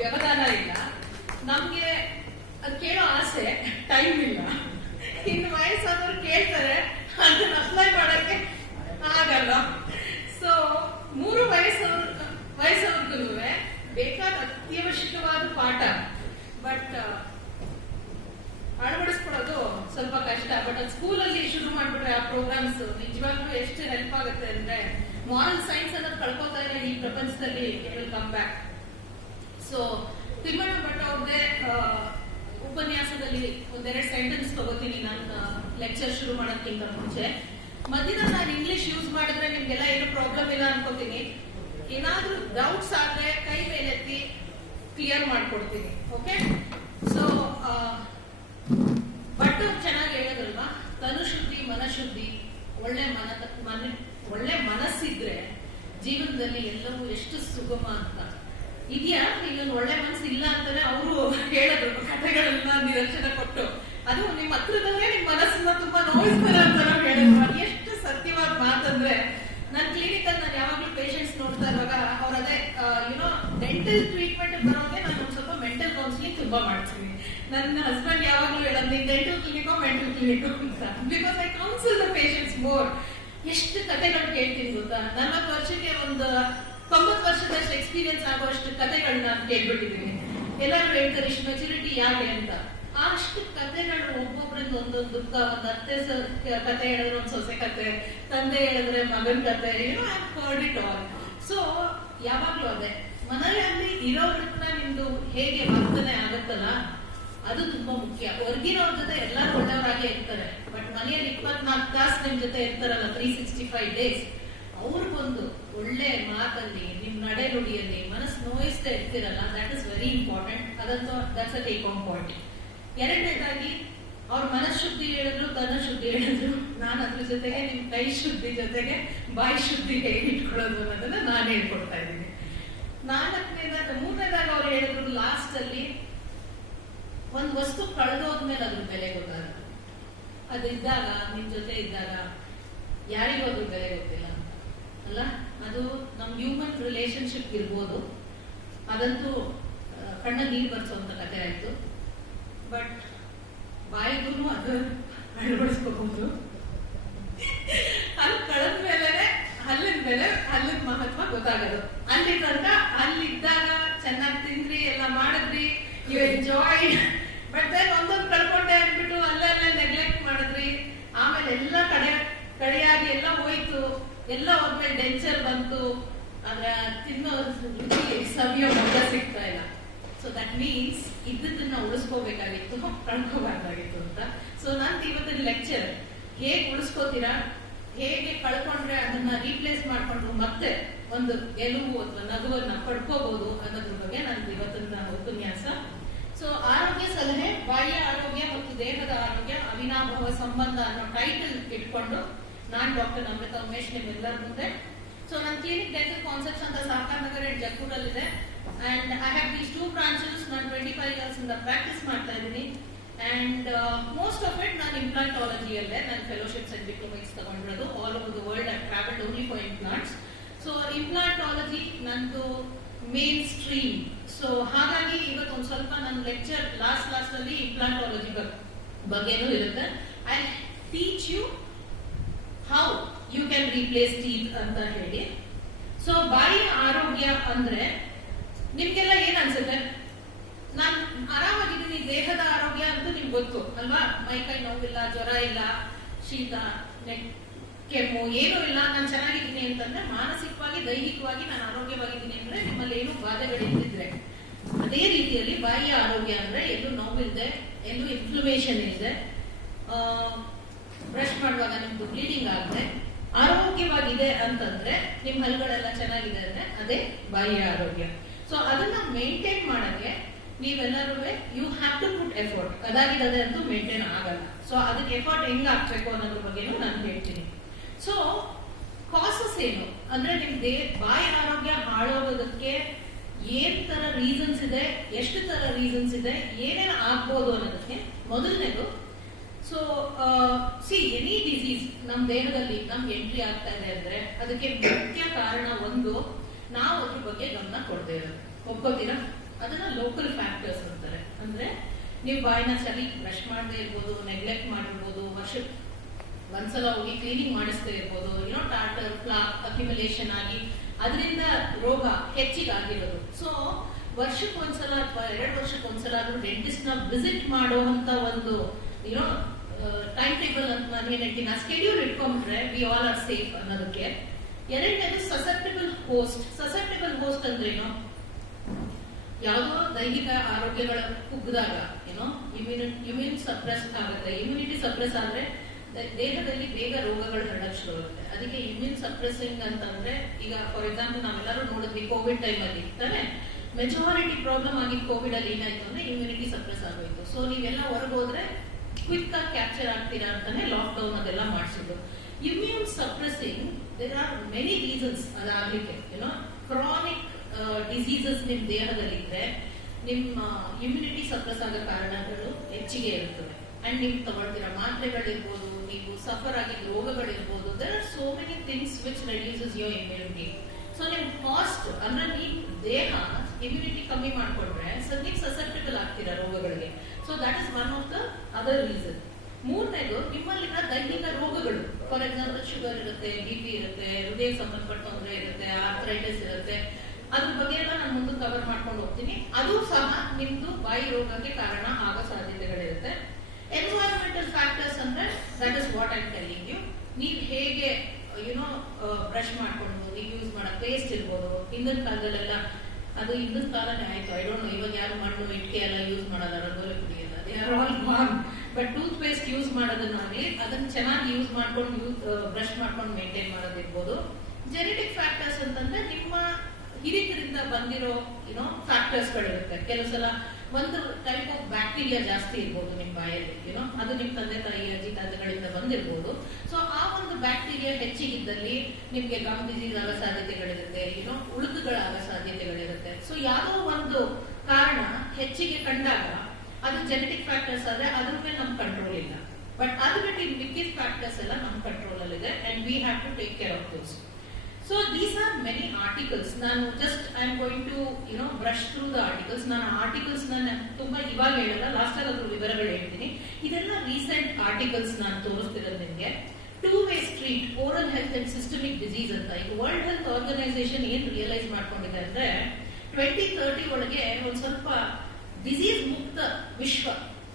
ವ್ಯವಧಾನ ಇಲ್ಲ. ನಮ್ಗೆ ಅದು ಕೇಳೋ ಆಸೆ, ಟೈಮ್ ಇಲ್ಲ. ಇನ್ನು ವಯಸ್ಸಾದವ್ರು ಕೇಳ್ತಾರೆ, ಅದನ್ನ ಅಪ್ಲೈ ಮಾಡಕ್ಕೆ ಆಗಲ್ಲ. ಸೊ 3 ವಯಸ್ಸವರ್ಗು ಬೇಕಾದ ಅತ್ಯವಶ್ಯಕವಾದ ಪಾಠ, ಬಟ್ ಅಳವಡಿಸ್ಕೊಡೋದು ಸ್ವಲ್ಪ ಕಷ್ಟ. ಬಟ್ ಅದು ಸ್ಕೂಲಲ್ಲಿ ಶುರು ಮಾಡ್ಬಿಟ್ರೆ ಆ ಪ್ರೋಗ್ರಾಮ್ಸ್ ನಿಜವಾಗ್ಲೂ ಎಷ್ಟು ಹೆಲ್ಪ್ ಆಗುತ್ತೆ ಅಂದ್ರೆ, ಮಾರಲ್ ಸೈನ್ಸ್ ಅನ್ನೋದು ಕಳ್ಕೊತಾ ಇಲ್ಲ ಈ ಪ್ರಪಂಚದಲ್ಲಿ. It will come back. So Timmanna Bhat ಅವ್ರದ್ದೇ ಉಪನ್ಯಾಸದಲ್ಲಿ ಒಂದೆರಡು ಸೆಂಟೆನ್ಸ್ ತಗೋತೀನಿ ನನ್ನ ಲೆಕ್ಚರ್ ಶುರು ಮಾಡೋದಕ್ಕಿಂತ ಮುಂಚೆ. ಮಧ್ಯದಲ್ಲಿ ನಾನು ಇಂಗ್ಲಿಷ್ ಯೂಸ್ ಮಾಡಿದ್ರೆ ನಿಮ್ಗೆಲ್ಲ ಏನು ಪ್ರಾಬ್ಲಮ್ ಇಲ್ಲ ಅನ್ಕೋತೀನಿ. ಏನಾದ್ರೂ ಡೌಟ್ಸ್ ಆದ್ರೆ ಕೈ ಮೇಲೆತ್ತಿ ಕ್ಲಿಯರ್ ಮಾಡ್ಕೊಡ್ತೀನಿ. ಓಕೆ? ಸೊ ಭಟ್ ಅವ್ರು ಚೆನ್ನಾಗಿ ಹೇಳೋದಲ್ವಾ, ತನುಶುದ್ಧಿ ಮನಶುದ್ಧಿ, ಒಳ್ಳೆ ಮನಸ್ಸಿದ್ರೆ ಜೀವನದಲ್ಲಿ ಎಲ್ಲವೂ ಎಷ್ಟು ಸುಗಮ ಅಂತ. ಇದೆಯಾ? ಇನ್ನೊಂದು ಒಳ್ಳೆ ಮನಸ್ಸು ಇಲ್ಲ ಅಂತಾನೆ ಅವರು ಹೇಳಿದ್ರು, ಕಥೆಗಳೆಲ್ಲ ನಿದರ್ಶನ ಕೊಟ್ಟು. ಅದು ನಿಮ್ಮ ಹತ್ರದಲ್ಲೇ ನಿಮ್ ಮನಸ್ಸನ್ನ ತುಂಬಾ ನೋಯಿಸ್ತಾರೆ ಅಂತ ನಾವು ಹೇಳಿದ್ರು. ಅದು ಎಷ್ಟು ಸತ್ಯವಾದ ಮಾತಂದ್ರೆ, ನನ್ನ ಕ್ಲಿನಿಕ್ ಅಲ್ಲಿ ನಾನು ಯಾವಾಗ್ಲೂ ಪೇಷಂಟ್ಸ್ ನೋಡ್ತಾ ಇರುವಾಗ ಅವ್ರ ಅದೇ ಡೆಂಟಲ್ ಟ್ರೀಟ್ಮೆಂಟ್ ಬರೋದೇ ನಾನು ಒಂದ್ ಸ್ವಲ್ಪ ಮೆಂಟಲ್ ಕೌನ್ಸಿಲಿಂಗ್ ತುಂಬಾ ಮಾಡ್ತೀನಿ. ನನ್ನ ಹಸ್ಬೆಂಡ್ ಯಾವಾಗ್ಲೂ ಹೇಳೋದು, ನೀನ್ ಡೆಂಟಲ್ ಕ್ಲಿನಿಕ್ ಮೆಂಟಲ್ ಕ್ಲಿನಿಕ್ ಅಂತ. Because I counsel the patients more. ಎಷ್ಟು ಕಥೆಗಳು ಕೇಳ್ತೀನಿ ಗೊತ್ತಾ? 40 ವರ್ಷಕ್ಕೆ ಒಂದು 90 ವರ್ಷದಷ್ಟು ಎಕ್ಸ್ಪೀರಿಯನ್ಸ್ ಆಗುವಷ್ಟು ಕಥೆಗಳನ್ನ ನಾನು ಕೇಳ್ಬಿಟ್ಟಿದ್ದೀನಿ. ಎಲ್ಲರೂ ಹೇಳ್ತಾರೆ ಇಷ್ಟು ಮೆಚುರಿಟಿ ಯಾಕೆ ಅಂತ. ಅಷ್ಟು ಕಥೆಗಳು ಒಬ್ಬೊಬ್ರಿಂದ ಒಂದೊಂದು ದುಃಖ. ಒಂದು ಅತ್ತೆ ಕತೆ ಹೇಳಿದ್ರೆ ಒಂದು ಸೊಸೆ ಕತೆ, ತಂದೆ ಹೇಳಿದ್ರೆ ಮಗನ್ ಕತೆ, ಹರ್ಡ್ ಇಟ್ ಆಲ್. ಸೊ ಯಾವಾಗ್ಲೂ ಅದೇ ಮನೆಯಲ್ಲಿ ಇರೋರ್ನ ನಿಮ್ದು ಹೇಗೆ ವರ್ತನೆ ಆಗತ್ತಲ್ಲ, ಅದು ತುಂಬಾ ಮುಖ್ಯ. ಹೊರಗಿನವ್ರ ಜೊತೆ ಎಲ್ಲರೂ ಒಳ್ಳೆಯವರಾಗೆ ಇರ್ತಾರೆ, ಬಟ್ ಮನೆಯಲ್ಲಿ 24 ತಾಸು ನಿಮ್ ಜೊತೆ ಇರ್ತಾರಲ್ಲ, 365 days, ಅವ್ರಿಗೊಂದು ಒಳ್ಳೆ ಮಾತಲ್ಲಿ, ನಿಮ್ ನಡೆ ನುಡಿಯಲ್ಲಿ ಮನಸ್ಸು ನೋಯಿಸ್ತಾ ಇರ್ತಿರಲ್ಲ, ದಟ್ ಇಸ್ ವೆರಿ ಇಂಪಾರ್ಟೆಂಟ್. ಅದಂತೂ that's a take home point. ಎರಡನೇದಾಗಿ, ಅವ್ರ ಮನಃಶುದ್ಧಿ ಹೇಳಿದ್ರು, ತನ್ನ ಶುದ್ಧಿ ಹೇಳಿದ್ರು, ನಾನು ಅದ್ರ ಜೊತೆಗೆ ನಿಮ್ ಕೈ ಶುದ್ಧಿ ಜೊತೆಗೆ ಬಾಯಿ ಶುದ್ಧಿ ಹೇಗೆ ಇಟ್ಕೊಳ್ಳೋದು ಅನ್ನೋದನ್ನ ನಾನು ಹೇಳ್ಕೊಡ್ತಾ ಇದ್ದೀನಿ. ಮೂರನೇದಾಗ ಅವ್ರು ಹೇಳಿದ್ರು, ಲಾಸ್ಟ್ ಅಲ್ಲಿ ಒಂದ್ ವಸ್ತು ಕಳೆದೋದ್ಮೇಲೆ ಅದ್ರ ಬೆಲೆ ಗೊತ್ತಾಗುತ್ತೆ. ಅದು ಇದ್ದಾಗ, ನಿಮ್ ಜೊತೆ ಇದ್ದಾಗ ಯಾರಿಗೂ ಅದ್ರ ಬೆಲೆ ಗೊತ್ತಿಲ್ಲ ಅಲ್ಲ. ಅದು ನಮ್ ಹ್ಯೂಮನ್ ರಿಲೇಶನ್ಶಿಪ್ ಇರ್ಬೋದು, ಅದಂತೂ ಕಣ್ಣ ನೀರು ಬರ್ಸೋಂತ ಕಥೆ ಆಯ್ತು. ಬಟ್ ಬಾಯಿಗೂ ಅದು ಅಳವಡಿಸ್ಕೋಬಹುದು. ಅಲ್ಲಿ ಕಳೆದ ಮೇಲೆ ಹಲ್ಲಿನ ಬೆಲೆ, ಹಲ್ಲಿನ ಮಹತ್ವ ಗೊತ್ತಾಗೋದು. ಅಲ್ಲಿ ತನಕ ಅಲ್ಲಿದ್ದಾಗ ಚೆನ್ನಾಗಿ ತಿಂದ್ರಿ, ಎಲ್ಲ ಮಾಡಿದ್ರಿ, ಯು ಎಂಜಾಯ್. ಬಟ್ ದೆನ್ ಒಂದೊಂದು ಕಳ್ಕೊಂಡೆ ಅಂದ್ಬಿಟ್ಟು ಅಲ್ಲೇ ನೆಗ್ಲೆಕ್ಟ್ ಮಾಡಿದ್ರಿ, ಆಮೇಲೆ ಎಲ್ಲ ಕಡೆಯಾಗಿ ಎಲ್ಲ ಹೋಯ್ತು, ಎಲ್ಲ ಹೋದ್ಮೇಲೆ ಡೆಂಚರ್ ಬಂತು, ಆದ್ರೆ ತಿನ್ನೋ ರುಚಿ ಸವಿಯೋ ಮಗ ಸಿಗ್ತಾ ಇಲ್ಲ. ಸೊ ದಟ್ ಮೀನ್ಸ್ ಇದ್ದದನ್ನ ಉಳಿಸ್ಕೋಬೇಕಾಗಿತ್ತು, ಕಳ್ಕೋಬಾರ್ದಾಗಿತ್ತು ಅಂತ. ಸೊ ನಾನು ಇವತ್ತಿನ ಲೆಕ್ಚರ್ ಹೇಗೆ ಉಳಿಸ್ಕೋತೀರಾ, ಹೇಗೆ ಕಳ್ಕೊಂಡ್ರೆ ಅದನ್ನ ರೀಪ್ಲೇಸ್ ಮಾಡ್ಕೊಂಡು ಮತ್ತೆ ಒಂದು ಗೆಲುವು ಅಥವಾ ನಗುವನ್ನ ಪಡ್ಕೋಬಹುದು ಅನ್ನೋದ್ರ ಬಗ್ಗೆ ನಂದು ಇವತ್ತಿನ ಉಪನ್ಯಾಸ. ಸೊ ಆರೋಗ್ಯ ಸಲಹೆ, ಬಾಹ್ಯ ಆರೋಗ್ಯ ಮತ್ತು ದೇಹದ ಆರೋಗ್ಯ ಅವಿನಾಭಾವ ಸಂಬಂಧ ಅನ್ನೋ ಟೈಟಲ್ ಇಟ್ಕೊಂಡು ನಾನು ಡಾಕ್ಟರ್ ನಮ್ರತಾ ಉಮೇಶ್ ನಿಮ್ಮೆಲ್ಲರ ಮುಂದೆ. ಸೊ ನನ್ನ ಕ್ಲಿನಿಕ್ ಡೆಂಟಲ್ ಕಾನ್ಸೆಪ್ಟ್ಸ್ ಅಂತ ಸಾಕಾರ ನಗರ ಜಕ್ಕೂರಲ್ಲಿದೆ. And I have these 2 branches. ನಾನು 25 years ಇಂದ ಪ್ರಾಕ್ಟೀಸ್ ಮಾಡ್ತಾ ಇದ್ದೀನಿ. ಅಂಡ್ ಮೋಸ್ಟ್ ಆಫ್ ಇಟ್ ನಾನು ಇಂಪ್ಲಾಂಟಾಲಜಿಯಲ್ಲೇ ನನ್ನ ಫೆಲೋಶಿಪ್ಸ್ ಅಂಡ್ ಡಿಪ್ಲೊಮೆಟ್ಸ್ ತಗೊಂಡಿರೋದು. All over the world I travelled only for implants. So implantology ನಂದು ಮೇನ್ ಸ್ಟ್ರೀಮ್. ಸೊ ಹಾಗಾಗಿ ಇವತ್ತು ಒಂದು ಸ್ವಲ್ಪ ನನ್ನ ಲೆಕ್ಚರ್ ಲಾಸ್ಟ್ ಅಲ್ಲಿ ಇಂಪ್ಲಾಂಟಾಲಜಿ ಬಗ್ಗೆನೂ ಇರುತ್ತೆ. I teach you how you can replace teeth ಅಂತ ಹೇಳಿ. ಸೊ ಬಾಯಿಯ ಆರೋಗ್ಯ ಅಂದ್ರೆ ನಿಮ್ಗೆಲ್ಲ ಏನ್ ಅನ್ಸುತ್ತೆ? ನಾನು ಆರಾಮಾಗಿದ್ದೀನಿ, ದೇಹದ ಆರೋಗ್ಯ ಅಂತೂ ನಿಮ್ಗೆ ಗೊತ್ತು ಅಲ್ವಾ? ಮೈಕೈ ನೋವಿಲ್ಲ, ಜ್ವರ ಇಲ್ಲ, ಶೀತ, ಕೆಮ್ಮು ಏನೂ ಇಲ್ಲ, ನಾನು ಚೆನ್ನಾಗಿದ್ದೀನಿ ಅಂತಂದ್ರೆ, ಮಾನಸಿಕವಾಗಿ ದೈಹಿಕವಾಗಿ ನಾನು ಆರೋಗ್ಯವಾಗಿದ್ದೀನಿ ಅಂದ್ರೆ ನಿಮ್ಮಲ್ಲಿ ಏನು ಬಾಧೆಗಳಿದ್ದಿದ್ರೆ. ಅದೇ ರೀತಿಯಲ್ಲಿ ಬಾಯಿಯ ಆರೋಗ್ಯ ಅಂದ್ರೆ ಎಲ್ಲೂ ನೋವಿಲ್ಲದೆ, ಎಲ್ಲೂ ಇನ್ಫ್ಲಮೇಷನ್ ಇಲ್ಲದೆ, ಬ್ರಷ್ ಮಾಡುವಾಗ ನಿಮ್ದು ಬ್ಲೀಡಿಂಗ್ ಆಗದೆ ಆರೋಗ್ಯವಾಗಿದೆ ಅಂತಂದ್ರೆ, ನಿಮ್ ಹಲ್ಲುಗಳೆಲ್ಲ ಚೆನ್ನಾಗಿದೆ ಅಂದ್ರೆ ಅದೇ ಬಾಯಿಯ ಆರೋಗ್ಯ. ಸೊ ಅದನ್ನ ಮೇಂಟೈನ್ ಮಾಡಕ್ಕೆ ನೀವೆಲ್ಲರೂ you have to put effort. ಅದಾಗಿದೆ ಅಂತೂ ಮೇಂಟೈನ್ ಆಗಲ್ಲ. ಸೊ ಅದಕ್ಕೆ ಎಫರ್ಟ್ ಹೆಂಗ್ ಹಾಕ್ಬೇಕು ಅನ್ನೋದ್ರ ಬಗ್ಗೆನೂ ನಾನು ಹೇಳ್ತೀನಿ. ಸೊ ಕಾಸಸ್ ಏನು ಅಂದ್ರೆ, ನಿಮ್ ಬಾಯಿ ಆರೋಗ್ಯ ಹಾಳೋಗೋದಕ್ಕೆ ಏನ್ ತರ ರೀಸನ್ಸ್ ಇದೆ, ಎಷ್ಟು ತರ ರೀಸನ್ಸ್ ಇದೆ, ಏನೇನು ಆಗ್ಬೋದು ಅನ್ನೋದಕ್ಕೆ ಮೊದಲನೇದು. ಸೊ ಎನಿ ಡಿಸೀಸ್ ನಮ್ಮ ದೇಹದಲ್ಲಿ ನಮ್ಗೆ ಎಂಟ್ರಿ ಆಗ್ತಾ ಇದೆ ಅಂದ್ರೆ ಅದಕ್ಕೆ ಮುಖ್ಯ ಕಾರಣ ಒಂದು, ನಾವು ಅದ್ರ ಬಗ್ಗೆ ಗಮನ ಕೊಡದೇ ಇರೋದು. ಒಪ್ಕೋತೀರಾ? ಅದನ್ನ ಲೋಕಲ್ ಫ್ಯಾಕ್ಟರ್ಸ್ ಅಂತಾರೆ. ಅಂದ್ರೆ ನೀವು ಬಾಯಿನ ಸರಿ ಬ್ರಷ್ ಮಾಡದೇ ಇರ್ಬೋದು, ನೆಗ್ಲೆಕ್ಟ್ ಮಾಡಿರ್ಬೋದು, ವರ್ಷಕ್ಕೆ ಒಂದ್ಸಲ ಹೋಗಿ ಕ್ಲೀನಿಂಗ್ ಮಾಡಿಸ್ತಾ ಇರ್ಬೋದು, ಟಾರ್ಟರ್ ಪ್ಲಾಕ್ ಅಕ್ಯುಮುಲೇಷನ್ ಆಗಿ ಅದರಿಂದ ರೋಗ ಹೆಚ್ಚಿಗೆ ಆಗಿರೋದು. ಸೊ ವರ್ಷಕ್ಕೊಂದ್ಸಲ ಅಥವಾ 2 ವರ್ಷಕ್ಕೊಂದ್ಸಲ ಆದ್ರೂ ಡೆಂಟಿಸ್ಟ್ ನ ವಿಸಿಟ್ ಮಾಡುವಂತ ಒಂದು ಟೈಮ್ ಟೇಬಲ್ ಅಂತ ನಾನು ಏನ್ ಹೇಳ್ತೀನಿ, ಆ ಸ್ಕೆಡ್ಯೂಲ್ ಇಟ್ಕೊಂಡ್ರೆ ವಿ ಆಲ್ ಆರ್ ಸೇಫ್ ಅನ್ನೋದಕ್ಕೆ. ಎರಡನೇದು ಸಸೆಪ್ಟಬಲ್ ಹೋಸ್ಟ್ ಅಂದ್ರೇನು, ಯಾವುದೋ ದೈಹಿಕ ಆರೋಗ್ಯಗಳ ಕುಗ್ಗಿದಾಗ ಇಮ್ಯೂನ್ ಸಪ್ರೆಸ್ ಆಗುತ್ತೆ. ಇಮ್ಯುನಿಟಿ ಸಪ್ರೆಸ್ ಆದ್ರೆ ದೇಹದಲ್ಲಿ ಬೇಗ ರೋಗಗಳು ಹರಡಕ್ ಶುರು ಆಗುತ್ತೆ. ಅದಕ್ಕೆ ಇಮ್ಯೂನ್ ಸಪ್ರೆಸಿಂಗ್ ಅಂತಂದ್ರೆ, ಈಗ ಫಾರ್ ಎಕ್ಸಾಂಪಲ್ ನಾವೆಲ್ಲರೂ ನೋಡಿದ್ವಿ ಕೋವಿಡ್ ಟೈಮ್ ಅಲ್ಲಿ ತಾನೆ, ಮೆಜಾರಿಟಿ ಪ್ರಾಬ್ಲಮ್ ಆಗಿದ್ದು ಕೋವಿಡ್ ಅಲ್ಲಿ ಏನಾಯ್ತು ಅಂದ್ರೆ ಇಮ್ಯುನಿಟಿ ಸಪ್ರೆಸ್ ಆಗೋಯ್ತು. ಸೊ ನೀವೆಲ್ಲ ಹೊರಗೋದ್ರೆ ಕ್ವಿಕ್ ಆಗಿ ಕ್ಯಾಪ್ಚರ್ ಆಗ್ತೀರಾ ಅಂತಾನೆ ಲಾಕ್ ಡೌನ್ ಅದೆಲ್ಲ ಮಾಡಿಸಿದ್ರು. Immune suppressing, there are many reasons ಅದಾಗ್ಲಿಕ್ಕೆ. ಕ್ರಾನಿಕ್ ಡಿಸೀಸಸ್ ನಿಮ್ ದೇಹದಲ್ಲಿದ್ರೆ ನಿಮ್ಮ ಇಮ್ಯುನಿಟಿ ಸಪ್ರೆಸ್ ಆಗೋ ಕಾರಣಗಳು ಹೆಚ್ಚಿಗೆ ಇರ್ತವೆ. ಅಂಡ್ ನೀವು ತಗೊಳ್ತಿರೋ ಮಾತ್ರೆಗಳಿರ್ಬೋದು, ನೀವು ಸಫರ್ ಆಗಿದ್ದ ರೋಗಗಳಿರ್ಬೋದು, there are so many things which reduces your immunity. So ನಿಮ್ ಕಾಸ್ಟ್ ಅಂದ್ರೆ ನೀವು ದೇಹ ಇಮ್ಯುನಿಟಿ ಕಮ್ಮಿ ಮಾಡ್ಕೊಂಡ್ರೆ ನೀವು ಸಸೆಪ್ಟಬಲ್ ಆಗ್ತೀರಾ ರೋಗಗಳಿಗೆ. So that is one of the other reason. ಮೂರನೇದು, ನಿಮ್ಮಲ್ಲಿನ ದೈಹಿಕ ರೋಗಗಳು, ಫಾರ್ ಎಕ್ಸಾಂಪಲ್ ಶುಗರ್ ಇರುತ್ತೆ, BP ಇರುತ್ತೆ, ಹೃದಯ ಸಂಬಂಧಪಟ್ಟ ತೊಂದರೆ ಇರುತ್ತೆ, ಆರ್ಥರೈಟಿಸ್ ಇರುತ್ತೆ, ಅದ್ರ ಬಗ್ಗೆ ಎಲ್ಲ ನಾನು ಮುಂದೆ ಕವರ್ ಮಾಡ್ಕೊಂಡು ಹೋಗ್ತೀನಿ. ಅದು ಸಹ ನಿಮ್ದು ಬಾಯಿ ರೋಗಕ್ಕೆ ಕಾರಣ ಆಗೋ ಸಾಧ್ಯತೆಗಳಿರುತ್ತೆ. ಎನ್ವೈರನ್ಮೆಂಟಲ್ ಫ್ಯಾಕ್ಟರ್ಸ್ ಅಂದ್ರೆ that is what I am telling you. ನೀವು ಹೇಗೆ ಬ್ರಷ್ ಮಾಡ್ಕೊಂಡು ನೀವು ಯೂಸ್ ಮಾಡೋ ಪೇಸ್ಟ್ ಇರ್ಬೋದು. ಹಿಂದಿನ ಕಾಲದಲ್ಲೆಲ್ಲ, ಅದು ಹಿಂದಿನ ಕಾಲನೇ ಆಯ್ತು, ಐ ಡೋಂಟ್ ನೋ ಇವಾಗ ಯಾರು ಮಣ್ಣು ಇಟ್ಕೆ ಎಲ್ಲ ಯೂಸ್ ಮಾಡೋದ, ರಂಗೋಲಿ ಕುಡಿಯಲ್ಲ, they are all gone. But toothpaste use ಮಾಡೋದನ್ನಾಗಲಿ ಅದನ್ನ ಚೆನ್ನಾಗಿ ಯೂಸ್ ಮಾಡ್ಕೊಂಡು ಬ್ರಷ್ ಮಾಡ್ಕೊಂಡು ಮೇಂಟೈನ್ ಮಾಡೋದಿರ್ಬೋದು. ಜೆನೆಟಿಕ್ ಫ್ಯಾಕ್ಟರ್ಸ್ ಅಂತಂದ್ರೆ ನಿಮ್ಮ ಹಿರಿಕರಿಂದ ಬಂದಿರೋ ಫ್ಯಾಕ್ಟರ್ಸ್ ಗಳಿರುತ್ತೆ. ಕೆಲವು ಸಲ ಒಂದು ಟೈಪ್ ಆಫ್ ಬ್ಯಾಕ್ಟೀರಿಯಾ ಜಾಸ್ತಿ ಇರ್ಬೋದು ನಿಮ್ಮ ಬಾಯಲ್ಲಿ, ಅದು ನಿಮ್ಮ ತಂದೆ ತಾಯಿ ಅಜ್ಜಿ ತಾತಗಳಿಂದ ಬಂದಿರ್ಬೋದು. ಸೊ ಆ ಒಂದು ಬ್ಯಾಕ್ಟೀರಿಯಾ ಹೆಚ್ಚಿಗಿದ್ದಲ್ಲಿ ನಿಮ್ಗೆ ಗಮ್ ಡಿಸೀಸ್ ಆಗೋ ಸಾಧ್ಯತೆಗಳಿರುತ್ತೆ, ಉಳುಕುಗಳಾಗೋ ಸಾಧ್ಯತೆಗಳಿರುತ್ತೆ. ಸೊ ಯಾವುದೋ ಒಂದು ಕಾರಣ ಹೆಚ್ಚಿಗೆ ಕಂಡಾಗ ಅದು ಜೆನೆಟಿಕ್ ಫ್ಯಾಕ್ಟರ್ಸ್ ಆದ್ರೆ ಅದ್ರ ಮೇಲೆ ನಮ್ ಕಂಟ್ರೋಲ್ ಇಲ್ಲ. ಬಟ್ ಅದು ಬಿಟ್ಟು ಲಿಕ್ವಿಡ್ ಫ್ಯಾಕ್ಟರ್ಸ್ ಎಲ್ಲ ನಮ್ ಕಂಟ್ರೋಲ್ ಅಲ್ಲಿ ಇದೆ, and we have to take care of those. So these are many articles. ನಾನು just I am going to brush through the articles. ನಾನು ಆರ್ಟಿಕಲ್ಸ್ ನಾನು ತುಂಬಾ ಇವಾಗ ಹೇಳಲ್ಲ, ಲಾಸ್ಟ್ ಅಲ್ಲಿ ಅದ್ರ ವಿವರಗಳು ಹೇಳ್ತೀನಿ. ಇದೆಲ್ಲ ರೀಸೆಂಟ್ ಆರ್ಟಿಕಲ್ಸ್ ನಾನು ತೋರಿಸ್ತಿರೋದು ನಿಮಗೆ. 2-way street oral health and systemic disease ಅಂತ ಈಗ ವರ್ಲ್ಡ್ ಹೆಲ್ತ್ ಆರ್ಗನೈಸೇಷನ್ ಏನ್ ರಿಯಲೈಸ್ ಮಾಡ್ಕೊಂಡಿದೆ ಅಂದ್ರೆ 2030 ಒಳಗೆ ಒಂದ್ ಸ್ವಲ್ಪ ಡಿಸೀಸ್ ಮುಕ್ತ ವಿಶ್ವ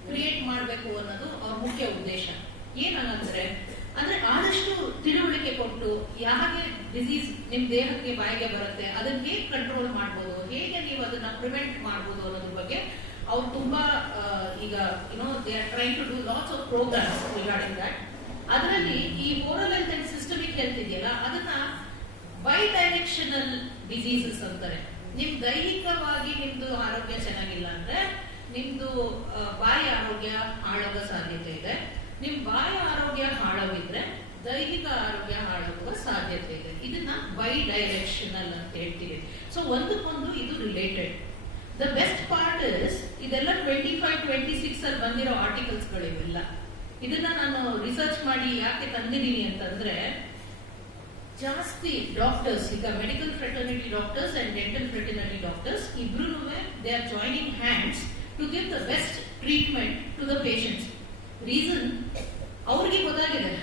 ಕ್ರಿಯೇಟ್ ಮಾಡಬೇಕು ಅನ್ನೋದು ಅವ್ರ ಮುಖ್ಯ ಉದ್ದೇಶ. ಏನಂದ್ರೆ ಆದಷ್ಟು ತಿಳುವಳಿಕೆ ಕೊಟ್ಟು ಯಾಕೆ ಡಿಸೀಸ್ ನಿಮ್ ದೇಹಕ್ಕೆ ಬಾಯಿಗೆ ಬರುತ್ತೆ, ಅದನ್ನ ಹೇಗೆ ಕಂಟ್ರೋಲ್ ಮಾಡ್ಬೋದು, ಹೇಗೆ ನೀವು ಅದನ್ನ ಪ್ರಿವೆಂಟ್ ಮಾಡ್ಬೋದು ಅನ್ನೋದ್ರ ಬಗ್ಗೆ ಅವ್ರು ತುಂಬಾ ಈಗ they are trying to do lots of programmes regarding that. ಅದರಲ್ಲಿ ಈ oral health and systemic health ಇದೆಯಲ್ಲ, ಅದನ್ನ ಬೈ ಡೈರೆಕ್ಷನಲ್ ಡಿಸೀಸಸ್ ಅಂತಾರೆ. ನಿಮ್ ದೈಹಿಕವಾಗಿ ನಿಮ್ದು ಆರೋಗ್ಯ ಚೆನ್ನಾಗಿಲ್ಲ ಅಂದ್ರೆ ನಿಮ್ದು ಬಾಯಿ ಆರೋಗ್ಯ ಹಾಳಾಗೋ ಸಾಧ್ಯತೆ ಇದೆ. ನಿಮ್ ಬಾಯಿ ಆರೋಗ್ಯ ಹಾಳಾಗಿದ್ರೆ ದೈಹಿಕ ಆರೋಗ್ಯ ಹಾಳಾಗುವ ಸಾಧ್ಯತೆ ಇದೆ. ಇದನ್ನ ಬೈ ಡೈರೆಕ್ಷನಲ್ ಅಂತ ಹೇಳ್ತೀವಿ. ಸೊ ಒಂದಕ್ಕೊಂದು ಇದು related. The best part is ಇದೆಲ್ಲ 25-26 ಅಲ್ಲಿ ಬಂದಿರೋ ಆರ್ಟಿಕಲ್ಸ್ ಗಳಿವೆಲ್ಲ. ಇದನ್ನ ನಾನು ರಿಸರ್ಚ್ ಮಾಡಿ ಯಾಕೆ ತಂದಿದ್ದೀನಿ ಅಂತಂದ್ರೆ, ಜಾಸ್ತಿ ಡಾಕ್ಟರ್ಸ್ ಈಗ medical fraternity doctors and dental fraternity doctors ಇಬ್ರು they are joining hands to give the best treatment to the patients. Reason ಅವ್ರಿಗೆ ಗೊತ್ತಾಗಿದೆ,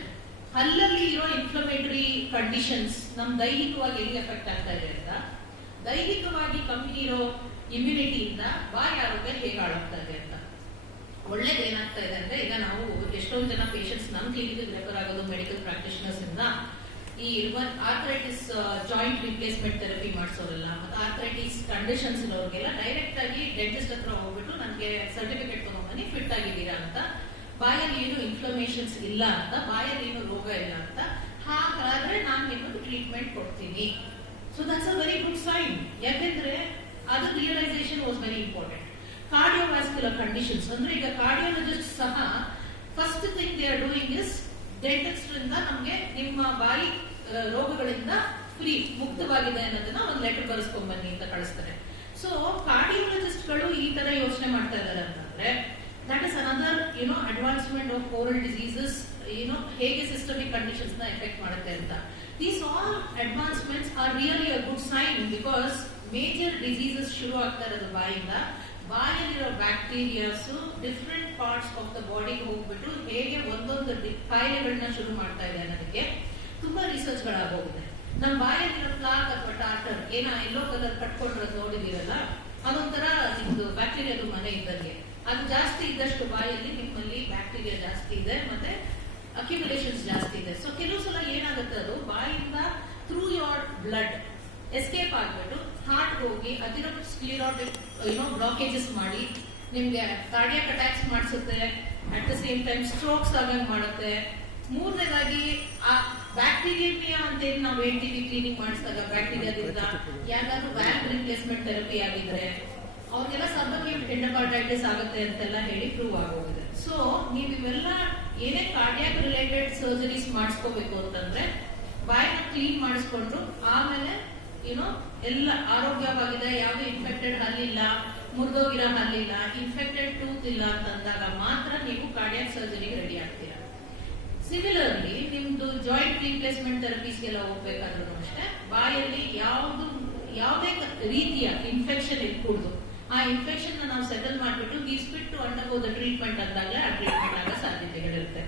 ಹಲ್ಲಲ್ಲಿ ಇರೋ ಇನ್ಫ್ಲಮೇಟರಿ ಕಂಡೀಷನ್ಸ್ ನಮ್ ದೈಹಿಕವಾಗಿ ಹೆಂಗ್ ಎಫೆಕ್ಟ್ ಆಗ್ತಾ ಇದೆ ಅಂತ. ದೈಹಿಕವಾಗಿ ಕಮ್ಮಿ ಇರೋ ಇಮ್ಯುನಿಟಿಯಿಂದ ಬಾಯಿ ಆರೋಗ್ಯ ಹೇಗೆ ಹಾಳಾಗ್ತಾ ಇದೆ ಅಂತ. ಒಳ್ಳೇದು ಏನಾಗ್ತಾ ಇದೆ ಅಂದ್ರೆ, ಈಗ ನಾವು ಎಷ್ಟೊಂದು ಜನ ಪೇಷಂಟ್ಸ್ ನಮ್ ಕ್ಲಿನಿಕ್ ರೆಫರ್ ಆಗೋದು ಮೆಡಿಕಲ್ ಪ್ರಾಕ್ಟಿಷನರ್ಸ್ ಇಂದ ಈ ಆರ್ಥರೈಟಿಸ್ ಜಾಯಿಂಟ್ ರಿಪ್ಲೇಸ್ಮೆಂಟ್ ಥೆರಪಿ ಮಾಡಿಸೋರಲ್ಲ, ಮತ್ತೆ ಆರ್ಥರೈಟಿಸ್ ಕಂಡೀಷನ್ಸ್ ಇರೋರಿಗೆಲ್ಲ ಡೈರೆಕ್ಟ್ ಆಗಿ ಡೆಂಟಿಸ್ಟ್ ಹತ್ರ ಹೋಗ್ಬಿಟ್ಟು ನನಗೆ ಸರ್ಟಿಫಿಕೇಟ್ ತಗೊಂಡ್ಬನ್ನಿ ಫಿಟ್ ಆಗಿದ್ದೀರಾ ಅಂತ, ಬಾಯಲ್ಲಿ ಏನು ಇನ್ಫ್ಲಮೇಷನ್ಸ್ ಇಲ್ಲ ಅಂತ, ಬಾಯಲ್ಲಿ ಏನು ರೋಗ ಇಲ್ಲ ಅಂತ, ಹಾಗಾದ್ರೆ ನಾನು ನಿಮಗೆ ಟ್ರೀಟ್ಮೆಂಟ್ ಕೊಡ್ತೀನಿ. So that's a very good sign. ಯಾಕೆಂದ್ರೆ ಅದು realisation was very important. Cardiovascular conditions ಅಂದ್ರೆ ಈಗ ಕಾರ್ಡಿಯಾಲಜಿಸ್ಟ್ ಸಹ first thing they are doing is dentist ಇಂದ ನಮ್ಗೆ ನಿಮ್ಮ ಬಾಯಿ ರೋಗಗಳಿಂದ ಫ್ರೀ ಮುಕ್ತವಾಗಿದೆ ಅನ್ನೋದನ್ನ ಒಂದು ಲೆಟರ್ ಬರೆಸ್ಕೊಂಡ್ ಬನ್ನಿ ಅಂತ ಕಳಿಸ್ತಾರೆ. ಸೊ ಕಾರ್ಡಿಯಾಲಜಿಸ್ಟ್ ಗಳು ಈ ತರ ಯೋಚನೆ ಮಾಡ್ತಾ ಇದ್ದಾರೆ ಅಂತಂದ್ರೆ that is another advancement of oral diseases, ಹೇಗೆ systemic conditions ನ ಎಫೆಕ್ಟ್ ಮಾಡುತ್ತೆ ಅಂತ. These all advancements are really a good sign because major diseases ಶುರು ಆಗ್ತಾ ಇರೋದು ಬಾಯಿಂದ. ಬಾಯಲ್ಲಿರೋ bacterias different parts of the ಬಾಡಿಗೆ ಹೋಗ್ಬಿಟ್ಟು ಹೇಗೆ ಒಂದೊಂದು ಕಾಯಿಲೆಗಳನ್ನ ಶುರು ಮಾಡ್ತಾ ಇದೆ ಅನ್ನೋದಕ್ಕೆ ತುಂಬಾ ರಿಸರ್ಚ್ ಗಳಾಗೋಗಿದೆ. ನಮ್ಮ ಬಾಯಲ್ಲಿರೋ ಪ್ಲಾಕ್ ಅಥವಾ ಟಾರ್ಟರ್ ಎಲ್ಲೋ ಕಲರ್ ಕಟ್ಕೊಂಡಿರೋದು ನೋಡಿದಿರಲ್ಲ, ಅದೊಂಥರ ನಿಮ್ದು ಬ್ಯಾಕ್ಟೀರಿಯಾದ ಮನೆ ಇದ್ದಂಗೆ. ಅದು ಜಾಸ್ತಿ ಇದ್ದಷ್ಟು ಬಾಯಲ್ಲಿ ನಿಮ್ಮಲ್ಲಿ ಬ್ಯಾಕ್ಟೀರಿಯಾ ಜಾಸ್ತಿ ಇದೆ, ಮತ್ತೆ ಅಕ್ಯುಮುಲೇಷನ್ಸ್ ಜಾಸ್ತಿ ಇದೆ. ಸೊ ಕೆಲವು ಸಲ ಏನಾಗುತ್ತೆ, ಅದು ಬಾಯಿಂದ ಥ್ರೂ ಯೋರ್ ಬ್ಲಡ್ ಎಸ್ಕೇಪ್ ಆಗ್ಬಿಟ್ಟು ಹಾರ್ಟ್ ಹೋಗಿ ಅದಿರೋ ಸ್ಕ್ಲಿರಾಟಿಕ್ ಬ್ಲಾಕೇಜಸ್ ಮಾಡಿ ನಿಮ್ಗೆ ಕಾರ್ಡಿಯಾಕ್ ಅಟ್ಯಾಕ್ಸ್ ಮಾಡಿಸುತ್ತೆ. At the same time strokes ಆಗಂಗ್ ಮಾಡುತ್ತೆ. ಮೂರನೇದಾಗಿ ಆ ಬ್ಯಾಕ್ಟೀರಿಯಾ ಅಂತ ಏನ್ ನಾವು ಹೇಳ್ತೀವಿ ಕ್ಲೀನಿಂಗ್ ಮಾಡಿಸಿದಾಗ ಬ್ಯಾಕ್ಟೀರಿಯಾದಿಂದ ಯಾವ್ದಾದ್ರು ವ್ಯಾಲ್ವ್ ರಿಪ್ಲೇಸ್ಮೆಂಟ್ ಥೆರಪಿ ಆಗಿದ್ರೆ ಅವ್ರಿಗೆಲ್ಲ ಸಬ್ಬಕ್ಯೂಟ್ ಎಂಡೋಕಾರ್ಡೈಟಿಸ್ ಆಗುತ್ತೆ ಅಂತೆಲ್ಲ ಹೇಳಿ ಪ್ರೂವ್ ಆಗೋಗಿದೆ. ಸೊ ನೀವು ಇವೆಲ್ಲ ಏನೇ ಕಾರ್ಡಿಯಾಕ್ ರಿಲೇಟೆಡ್ ಸರ್ಜರೀಸ್ ಮಾಡಿಸ್ಕೋಬೇಕು ಅಂತಂದ್ರೆ ಬಾಯಿನ ಕ್ಲೀನ್ ಮಾಡಿಸ್ಕೊಂಡು ಆಮೇಲೆ ಎಲ್ಲ ಆರೋಗ್ಯವಾಗಿದೆ, ಯಾವುದೇ ಇನ್ಫೆಕ್ಟೆಡ್ ಹಲ್ಲಿಲ್ಲ, ಮುರಿದೋಗಿರೋ ಹಲ್ಲಿಲ್ಲ, ಇನ್ಫೆಕ್ಟೆಡ್ ಟೂತ್ ಇಲ್ಲ ಅಂತಂದಾಗ ಮಾತ್ರ ನೀವು ಕಾರ್ಡಿಯಾಕ್ ಸರ್ಜರಿಗೆ ರೆಡಿ ಆಗ್ತೀರಾ. ಸಿಮಿಲರ್ಲಿ ನಿಮ್ದು ಜಾಯಿಂಟ್ ರೀಪ್ಲೇಸ್ಮೆಂಟ್ ಥೆರಪೀಸ್ಗೆಲ್ಲ ಹೋಗ್ಬೇಕಾದ್ರೂ ಅಷ್ಟೇ ಬಾಯಲ್ಲಿ ಯಾವುದೇ ರೀತಿಯ ಇನ್ಫೆಕ್ಷನ್ ಇಟ್ಕೊಡ್ದು ಆ ಇನ್ಫೆಕ್ಷನ್ ನಾವು ಸೆಟಲ್ ಮಾಡಿಬಿಟ್ಟು ಗಿಸ್ಬಿಟ್ಟು ಅಂಡರ್ಗೋ ಟ್ರೀಟ್ಮೆಂಟ್ ಅಂದಾಗಲೇ ಆ ಟ್ರೀಟ್ಮೆಂಟ್ ಆಗೋ ಸಾಧ್ಯತೆಗಳಿರುತ್ತೆ.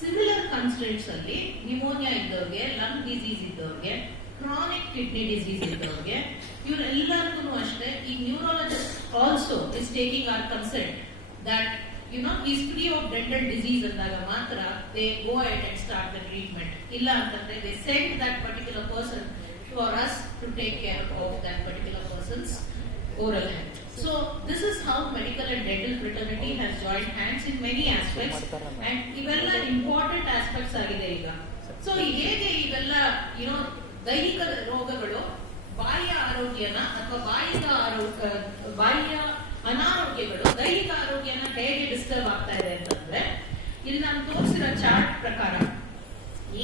ಸಿಮಿಲರ್ ಕನ್ಸ್ಟೆಂಟ್ಸ್ ಅಲ್ಲಿ ನಿಮೋನಿಯಾ ಇದ್ದವ್ರಿಗೆ, ಲಂಗ್ ಡಿಸೀಸ್ ಇದ್ದವ್ರಿಗೆ, ಕ್ರಾನಿಕ್ ಕಿಡ್ನಿ ಡಿಸೀಸ್ ಇದ್ದವ್ರಿಗೆ, ಇವರೆಲ್ಲರಿಗೂ ಅಷ್ಟೇ ಈ neurologist also is taking our consent that is free of dental disease ಅಂದಾಗ ಮಾತ್ರ they go ahead and start the treatment. ಇಲ್ಲ ಅಂತಂದ್ರೆ they send that particular person for us to take care of that particular persons oral health. So this is how medical and dental fraternity has joined hands in many aspects, and ಇವೆಲ್ಲ important aspects ಆಗಿದೆ ಈಗ. So ಹೇಗೆ ಇವೆಲ್ಲ ದೈಹಿಕ ರೋಗಗಳು ಬಾಯಿಯ ಆರೋಗ್ಯನ ಅಥವಾ ಬಾಯಿಯ ಅನಾರೋಗ್ಯಗಳು ದೈಹಿಕ ಆರೋಗ್ಯನ ಹೇಗೆ ಡಿಸ್ಟರ್ಬ್ ಆಗ್ತಾ ಇದೆ ಅಂತಂದ್ರೆ, ಇಲ್ಲಿ ನಾನು ತೋರಿಸಿರೋ ಚಾರ್ಟ್ ಪ್ರಕಾರ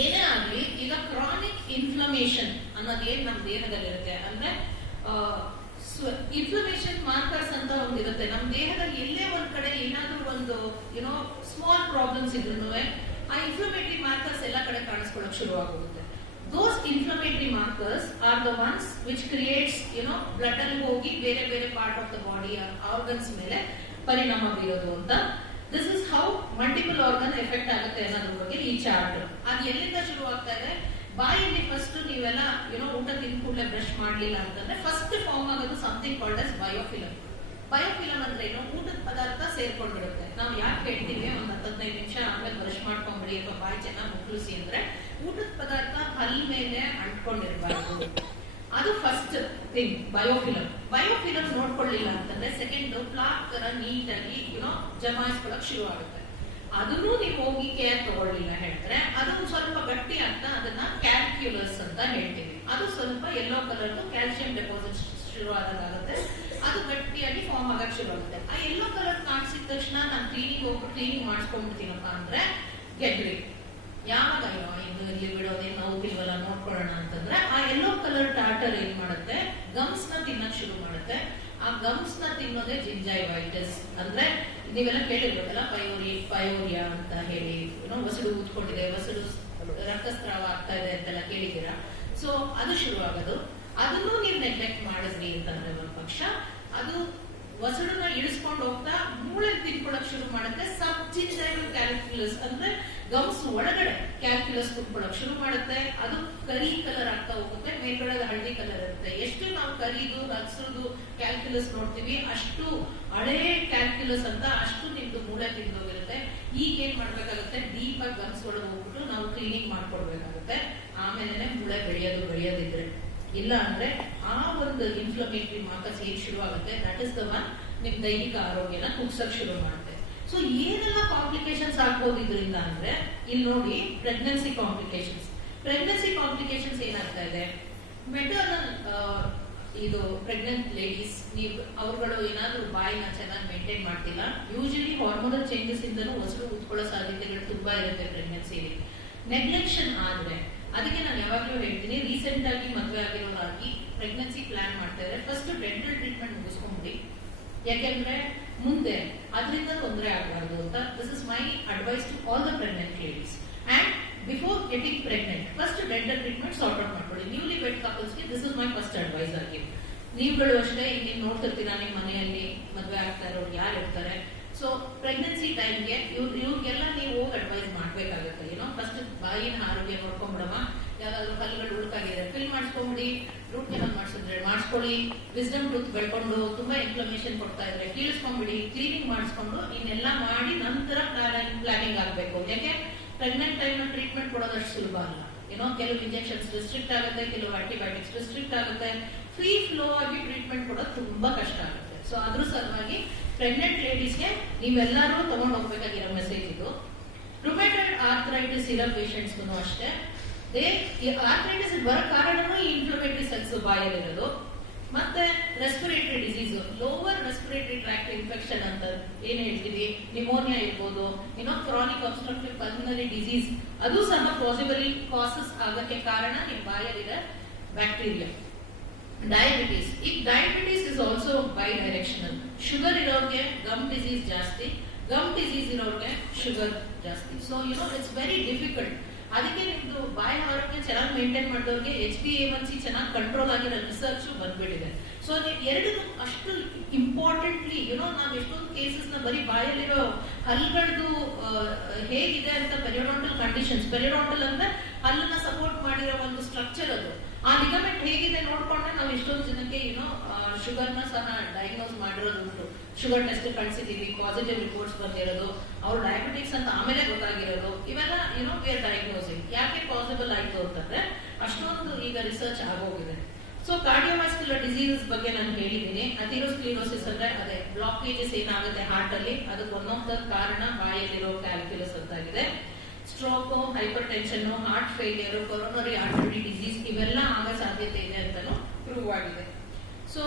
ಏನೇ ಆಗ್ಲಿ ಈಗ ಕ್ರಾನಿಕ್ ಇನ್ಫ್ಲಮೇಷನ್ ಅನ್ನೋದು ಏನ್ ನಮ್ಮ ದೇಹದಲ್ಲಿರುತ್ತೆ ಅಂದ್ರೆ ಇನ್ಫ್ಲಮೇಷನ್ ಮಾರ್ಕರ್ಸ್ ಅಂತ ಒಂದಿರುತ್ತೆ ನಮ್ಮ ದೇಹದಲ್ಲಿ. ಎಲ್ಲೇ ಒಂದ್ ಕಡೆ ಏನಾದ್ರೂ ಒಂದು ಸ್ಮಾಲ್ ಪ್ರಾಬ್ಲಮ್ಸ್ ಇದ್ರು ಆ ಇನ್ಫ್ಲಮೇಟರಿ ಮಾರ್ಕರ್ಸ್ ಎಲ್ಲ ಕಡೆ ಕಾಣಿಸ್ಕೊಳ್ಳೋಕೆ ಶುರು ಆಗೋಗುತ್ತೆ. Those inflammatory markers are the ones which creates blood ಅಲ್ಲಿ ಹೋಗಿ ಬೇರೆ ಬೇರೆ part of the body organs ಮೇಲೆ ಪರಿಣಾಮ ಬೀರೋದು ಅಂತ. This is how multiple organ effect ಆಗುತ್ತೆ ಅನ್ನೋದ್ರ ಬಗ್ಗೆ ಈ ಚಾರ್ಟ್. ಅದು ಎಲ್ಲಿಂದ ಶುರು ಆಗ್ತಾ ಇದೆ, ಬಾಯಲ್ಲಿ ಫಸ್ಟ್ ನೀವೆಲ್ಲ ಊಟ ತಿಂದ ಕೂಡಲೇ ಬ್ರಷ್ ಮಾಡ್ಲಿಲ್ಲ ಅಂತಂದ್ರೆ ಫಸ್ಟ್ ಫಾರ್ಮ್ ಆಗೋದು ಸಮಥಿಂಗ್ ಕಾಲ್ಡ್ ಅಸ್ ಬಯೋಫಿಲಮ್. ಬಯೋಫಿಲಮ್ ಅಂದ್ರೆ ಊಟದ ಪದಾರ್ಥ ಸೇರ್ಕೊಂಡ್ಬಿಡುತ್ತೆ. ನಾವು ಯಾಕೆ ಹೇಳ್ತೀವಿ ಒಂದ್ 15 ನಿಮಿಷ ಆಮೇಲೆ ಬ್ರಷ್ ಮಾಡ್ಕೊಂಡ್ಬಿಡಿ ಅಥವಾ ಬಾಯಿ ಚೆನ್ನಾಗಿ ಮುಕ್ಕಳಿಸಿ ಅಂದ್ರೆ ಊಟದ ಪದಾರ್ಥ ಹಲ್ ಮೇಲೆ ಅಂಟ್ಕೊಂಡಿರ್ಬಾರ್ದು. ಅದು ಫಸ್ಟ್ ಥಿಂಗ್ ಬಯೋಫಿಲಮ್. ಬಯೋಫಿಲಮ್ ನೋಡ್ಕೊಳ್ಳಿಲ್ಲ ಅಂತಂದ್ರೆ ಸೆಕೆಂಡ್ ಪ್ಲಾಕ್ ತರ ನೀಟಾಗಿ ಜಮಾಯಿಸ್ಕೊಳಕ್ ಶುರು ಆಗುತ್ತೆ. ಅದನ್ನು ನೀವು ಹೋಗಿ ಕೇರ್ ತಗೊಳ್ಳಿಲ್ಲ ಹೇಳಿದ್ರೆ ಅದು ಸ್ವಲ್ಪ ಗಟ್ಟಿ ಆಗ್ತಾ ಅದನ್ನ ಕ್ಯಾಲ್ಕ್ಯುಲಸ್ ಅಂತ ಹೇಳ್ತೀವಿ. ಅದು ಸ್ವಲ್ಪ ಯೆಲ್ಲೋ ಕಲರ್ದು ಕ್ಯಾಲ್ಸಿಯಂ ಡೆಪಾಸಿಟ್ ಶುರು ಆಗುತ್ತೆ. ಅದು ಗಟ್ಟಿಯಾಗಿ ಫಾರ್ಮ್ ಆಗಕ್ ಶುರು ಆಗುತ್ತೆ. ಆ ಯೆಲ್ಲೋ ಕಲರ್ ಕಾಣಿಸಿದ ತಕ್ಷಣ ನಾನು ಕ್ಲೀನಿಂಗ್ ಮಾಡಿಸ್ಕೊಂಡ್ಬಿಡ್ತೀನಪ್ಪ ಅಂದ್ರೆ ಗೆದ್ರಿ ಯಾವಾಗ ಇದು ಇಲ್ಲಿ ಬಿಡೋದೇನು ನೋವಿಲ್ವಲ್ಲ ನೋಡ್ಕೊಳ್ಳೋಣ ಅಂತಂದ್ರೆ ಆ ಯೆಲ್ಲೋ ಕಲರ್ ಟಾರ್ಟರ್ ಏನ್ ಮಾಡುತ್ತೆ, ಗಮ್ಸ್ ನ ತಿನ್ನಕ್ ಶುರು ಮಾಡುತ್ತೆ. ಆ ಗಮ್ಸ್ ನ ತಿನ್ನೋದೇ ಜಿಂಜೈವೈಟಿಸ್ ಅಂದ್ರೆ ನೀವೆಲ್ಲ ಕೇಳಿರ್ಬೇಕಲ್ಲ ಪಯೋರಿಯಾ ಅಂತ ಹೇಳಿ, ವಸಡು ಊದ್ಕೊಂಡಿದೆ, ವಸಡು ರಕ್ತಸ್ರಾವ ಆಗ್ತಾ ಇದೆ ಅಂತೆಲ್ಲ ಕೇಳಿದ್ದೀರಾ. ಸೊ ಅದು ಶುರು ಆಗೋದು. ಅದನ್ನು ನೀವು ನೆಗ್ಲೆಕ್ಟ್ ಮಾಡಿದ್ರಿ ಅಂತಂದ್ರೆ ಒಂದ್ ಪಕ್ಷ ಅದು ವಸಡನ್ನ ಇಳಿಸ್ಕೊಂಡು ಹೋಗ್ತಾ ಮೂಳೆ ತಿನ್ಕೊಳಕ್ ಶುರು ಮಾಡುತ್ತೆ. ಸಬ್ ಜಿಂಜೈವಲ್ ಕ್ಯಾಲ್ಕ್ಯುಲಸ್ ಅಂದ್ರೆ ಗಮ್ಸ್ ಒಳಗಡೆ ಕ್ಯಾಲ್ಕ್ಯುಲಸ್ ಕುತ್ಕೊಳಕ್ ಶುರು ಮಾಡುತ್ತೆ. ಅದು ಕರಿ ಕಲರ್ ಆಗ್ತಾ ಹೋಗುತ್ತೆ, ಮೇಲ್ಗಡೆ ಹಳದಿ ಕಲರ್ ಇರುತ್ತೆ. ಎಷ್ಟು ನಾವು ಕರಿದು ಹಸಿರುದು ಕ್ಯಾಲ್ಕ್ಯುಲಸ್ ನೋಡ್ತೀವಿ ಅಷ್ಟು ಹಳೇ ಕ್ಯಾಲ್ಕ್ಯುಲಸ್ ಅಂತ ಅಷ್ಟು ನಿಮ್ದು ಮೂಳೆ ತಿಂದೋಗಿರುತ್ತೆ. ಈಗ ಏನ್ ಮಾಡ್ಬೇಕಾಗುತ್ತೆ, ಡೀಪ್ ಆಗಿ ಗಮ್ಸ್ ಒಳಗೆ ಹೋಗ್ಬಿಟ್ಟು ನಾವು ಕ್ಲೀನಿಂಗ್ ಮಾಡ್ಕೊಡ್ಬೇಕಾಗುತ್ತೆ. ಆಮೇಲೆ ಮೂಳೆ ಬೆಳೆಯೋದಿದ್ರೆ ಇಲ್ಲ ಅಂದ್ರೆ ಆ ಒಂದು ಇನ್ಫ್ಲಮೇಟರಿ ಮಾರ್ಕರ್ಸ್ ಏನ್ ಶುರು ಆಗುತ್ತೆ ದಟ್ ಇಸ್ ದ ಒನ್ ನಿಮ್ ದೈಹಿಕ ಆರೋಗ್ಯನ ಕುಗ್ಸಕ್ ಶುರು ಮಾಡುತ್ತೆ. ಸೊ ಏನೆಲ್ಲ ಕಾಂಪ್ಲಿಕೇಶನ್ಸ್ ಆಗ್ಬೋದು ಇದರಿಂದ ಅಂದ್ರೆ ಇಲ್ಲಿ ನೋಡಿ, ಪ್ರೆಗ್ನೆನ್ಸಿ ಕಾಂಪ್ಲಿಕೇಶನ್ಸ್ ಏನಾಗ್ತಾ ಇದೆ, ಮೆಟರ್ನಲ್ ಇದು ಪ್ರೆಗ್ನೆಂಟ್ ಲೇಡೀಸ್ ಅವ್ರುಗಳು ಏನಾದ್ರು ಬಾಯಿನ ಚೆನ್ನಾಗಿ ಮೇಂಟೈನ್ ಮಾಡ್ತಿಲ್ಲ, ಯೂಶಲಿ ಹಾರ್ಮೋನಲ್ ಚೇಂಜಸ್ ಇಂದನೂ ಹೊಸರು ಉತ್ಕೊಳ್ಳೋ ಸಾಧ್ಯತೆಗಳು ತುಂಬಾ ಇರುತ್ತೆ ಪ್ರೆಗ್ನೆನ್ಸಿಲಿ. ನೆಗ್ಲೆಕ್ಷನ್ ಆದ್ರೆ ಅದಕ್ಕೆ ನಾನು ಯಾವಾಗ್ಲೂ ಹೇಳ್ತೀನಿ, ರೀಸೆಂಟ್ ಆಗಿ ಮದುವೆ ಆಗಿರೋರಾಗಿ ಪ್ರೆಗ್ನೆನ್ಸಿ ಪ್ಲಾನ್ ಮಾಡ್ತಾ ಇದ್ರೆ ಫಸ್ಟ್ ಡೆಂಟಲ್ ಟ್ರೀಟ್ಮೆಂಟ್ ಮುಗಿಸ್ಕೊಂಡ್ಬಿಡಿ. ಯಾಕೆಂದ್ರೆ ಮುಂದೆ ಅದರಿಂದ ತೊಂದರೆ ಆಗಬಾರ್ದು ಅಂತ. This is my advice to all the pregnant ladies. And before getting pregnant first dental treatment sort out ಮಾಡ್ಕೊಳ್ಳಿ. ನ್ಯೂಲಿ ವೆಡ್ ಕಪಲ್ಸ್ಗೆ this is my first advice ಆಗಿ. ನೀವುಗಳು ಅಷ್ಟೇ ಈಗ ನೀವು ನೋಡ್ತಿರ್ತೀರಾ ನಿಮ್ಮ ಮನೆಯಲ್ಲಿ ಮದುವೆ ಆಗ್ತಾ ಇರೋರು ಯಾರು ಇರ್ತಾರೆ. ಸೊ ಪ್ರೆಗ್ನೆನ್ಸಿ ಟೈಮ್ಗೆ ಇವ್ರಿಗೆಲ್ಲ ನೀವು ಅಡ್ವೈಸ್ ಮಾಡ್ಬೇಕಾಗುತ್ತೆ. ಏನೋ ಫಸ್ಟ್ ಬಾಯಿನ ಆರೋಗ್ಯ ನೋಡ್ಕೊಂಡ್ಬಿಡಮ್ಮ, ಯಾವ್ದಾದ್ರು ಕಲ್ಲುಗಳು ಉಳ್ಕಾಗಿದೆ ಫಿಲ್ ಮಾಡಿಸ್ಕೊಂಬಿಡಿ, ರೂಟ್ ಕೆನಾಲ್ ಮಾಡಿಸಿದ್ರೆ ಮಾಡಿಸ್ಕೊಳ್ಳಿ, ವಿಸ್ಡಮ್ ಟೂತ್ ಬೆಳ್ಕೊಂಡು ತುಂಬಾ ಇನ್ಫ್ಲಮೇಷನ್ ಕೊಡ್ತಾ ಇದ್ರೆ ಕೀಳಿಸ್ಕೊಂಡ್ಬಿಡಿ, ಕ್ಲೀನಿಂಗ್ ಮಾಡಿಸ್ಕೊಂಡು ಇನ್ನೆಲ್ಲ ಮಾಡಿ ನಂತರ ಪ್ಲಾನಿಂಗ್ ಆಗ್ಬೇಕು. ಯಾಕೆ ಪ್ರೆಗ್ನೆಂಟ್ ಟೈಮ್ ಟ್ರೀಟ್ಮೆಂಟ್ ಕೊಡೋದಷ್ಟು ಸುಲಭ ಅಲ್ಲ. ಏನೋ ಕೆಲವು ಇಂಜೆಕ್ಷನ್ಸ್ ರಿಸ್ಟ್ರಿಕ್ಟ್ ಆಗುತ್ತೆ, ಕೆಲವು ಆಂಟಿಬಯೋಟಿಕ್ಸ್ ರಿಸ್ಟ್ರಿಕ್ಟ್ ಆಗುತ್ತೆ, ಫ್ರೀ ಫ್ಲೋ ಆಗಿ ಟ್ರೀಟ್ಮೆಂಟ್ ಕೊಡೋದು ತುಂಬಾ ಕಷ್ಟ ಆಗುತ್ತೆ. ಸೊ ಅದ್ರ ಸಲುವಾಗಿ ಪ್ರೆಗ್ನೆಂಟ್ ಲೇಡೀಸ್ಗೆ ನೀವೆಲ್ಲರೂ ತಗೊಂಡು ಹೋಗ್ಬೇಕಾಗಿರೋ ಮೆಸೇಜ್ ಇದು. ರುಮೆಟಾಯ್ಡ್ ಆರ್ಥರೈಟಿಸ್ ಇರೋ ಪೇಷಂಟ್ಸ್ಗೂ ಅಷ್ಟೇ, ಆರ್ಥರೈಟಿಸ್ ಬರೋ ಕಾರಣನೂ ಈ ಇನ್ಫ್ಲಮೇಟರಿ ಸೆಲ್ಸ್ ಬಾಯಲ್ಲಿರೋದು. ಮತ್ತೆ respiratory disease, lower respiratory tract infection ಅಂತ ಏನ್ ಹೇಳ್ತೀವಿ, ನಿಮೋನಿಯಾ ಇರ್ಬೋದು, ಕ್ರಾನಿಕ್ ಅಬ್ಸ್ಟ್ರಕ್ಟಿವ್ ಪಲ್ಮನರಿ ಡಿಸೀಸ್, ಅದು ಸಹ ಪಾಸಿಬಲಿ ಕಾಸಸ್ ಆಗಕ್ಕೆ ಕಾರಣ ನಿಮ್ಮ ಬಾಯಲ್ಲಿರೋ ಬ್ಯಾಕ್ಟೀರಿಯಾ. ಡಯಾಬಿಟೀಸ್, ಈಗ diabetes is also by directional. Sugar ಇರೋರ್ಗೆ ಗಮ್ ಡಿಸೀಸ್ ಜಾಸ್ತಿ, ಗಮ್ ಡಿಸೀಸ್ ಇರೋರ್ಗೆ ಶುಗರ್ ಜಾಸ್ತಿ. So it's very difficult. ಅದಕ್ಕೆ ನಿಮ್ದು ಬಾಯಿ ಆರೋಗ್ಯ ಚೆನ್ನಾಗಿ ಮೇಂಟೈನ್ ಮಾಡಿದವ್ರಿಗೆ HbA1c ಚೆನ್ನಾಗಿ ಕಂಟ್ರೋಲ್ ಆಗಿರೋ ರಿಸರ್ಚ್ ಬಂದ್ಬಿಟ್ಟಿದೆ. ಸೊ ಎರಡು ಅಷ್ಟು ಇಂಪಾರ್ಟೆಂಟ್ಲಿ ನಾವ್ ಎಷ್ಟೊಂದು ಕೇಸಸ್ ನ ಬರೀ ಬಾಯಲ್ಲಿರೋ ಹಲ್ಲುಗಳದ್ದು ಹೇಗಿದೆ ಅಂತ ಪೆರಿಯೋಡಾಂಟಲ್ ಕಂಡೀಷನ್ಸ್, ಪೆರಿಯೋಡಾಂಟಲ್ ಅಂದ್ರೆ ಹಲ್ಲನ್ನ ಸಪೋರ್ಟ್ ಮಾಡಿರೋ ಒಂದು ಸ್ಟ್ರಕ್ಚರ್, ಅದು ಆ ಲಿಗಮೆಂಟ್ ಹೇಗಿದೆ ನೋಡ್ಕೊಂಡ್ರೆ ನಾವು ಎಷ್ಟೊಂದು ಜನಕ್ಕೆ ಶುಗರ್ ನ ಸಹ ಡಯಾಗ್ನೋಸ್ ಮಾಡಿರೋದು ಉಂಟು. ಶುಗರ್ ಟೆಸ್ಟ್ ಕಳಿಸಿದೀವಿ, ಪಾಸಿಟಿವ್ ರಿಪೋರ್ಟ್ಸ್ ಬಂದಿರೋದು, ಅವ್ರು ಡಯಾಬಿಟಿಕ್ಸ್ ಅಂತ ಆಮೇಲೆ ಗೊತ್ತಾಗಿರೋದು, ಇವೆಲ್ಲ ವಿ ಆರ್ ಡಯಾಗ್ನೋಸಿಂಗ್. ಯಾಕೆ ಪಾಸಿಬಲ್ ಆಯ್ತು ಅಂತಂದ್ರೆ ಅಷ್ಟೊಂದು ಈಗ ರಿಸರ್ಚ್ ಆಗೋಗಿದೆ. ಸೊ ಕಾರ್ಡಿಯೋವಾಸ್ಕ್ಯುಲರ್ ಡಿಸೀಸಸ್ ಬಗ್ಗೆ ನಾನು ಹೇಳಿದ್ದೀನಿ. ಅಥಿರೋಸ್ಕ್ಲಿರೋಸಿಸ್ ಅಂದ್ರೆ ಅದೇ ಬ್ಲಾಕೇಜಸ್ ಏನಾಗುತ್ತೆ ಹಾರ್ಟ್ ಅಲ್ಲಿ, ಅದಕ್ಕೆ ಒನ್ ಆಫ್ ದ ಕಾರಣ ಬಾಯಲ್ಲಿರೋ ಕ್ಯಾಲ್ಕ್ಯುಲಸ್ ಅಂತಾಗಿದೆ. Stroke, hypertension, heart failure, coronary artery disease ಇವೆಲ್ಲ ಆಗೋ ಸಾಧ್ಯತೆ ಇದೆ ಅಂತಾನು ಪ್ರೂವ್ ಆಗಿದೆ. So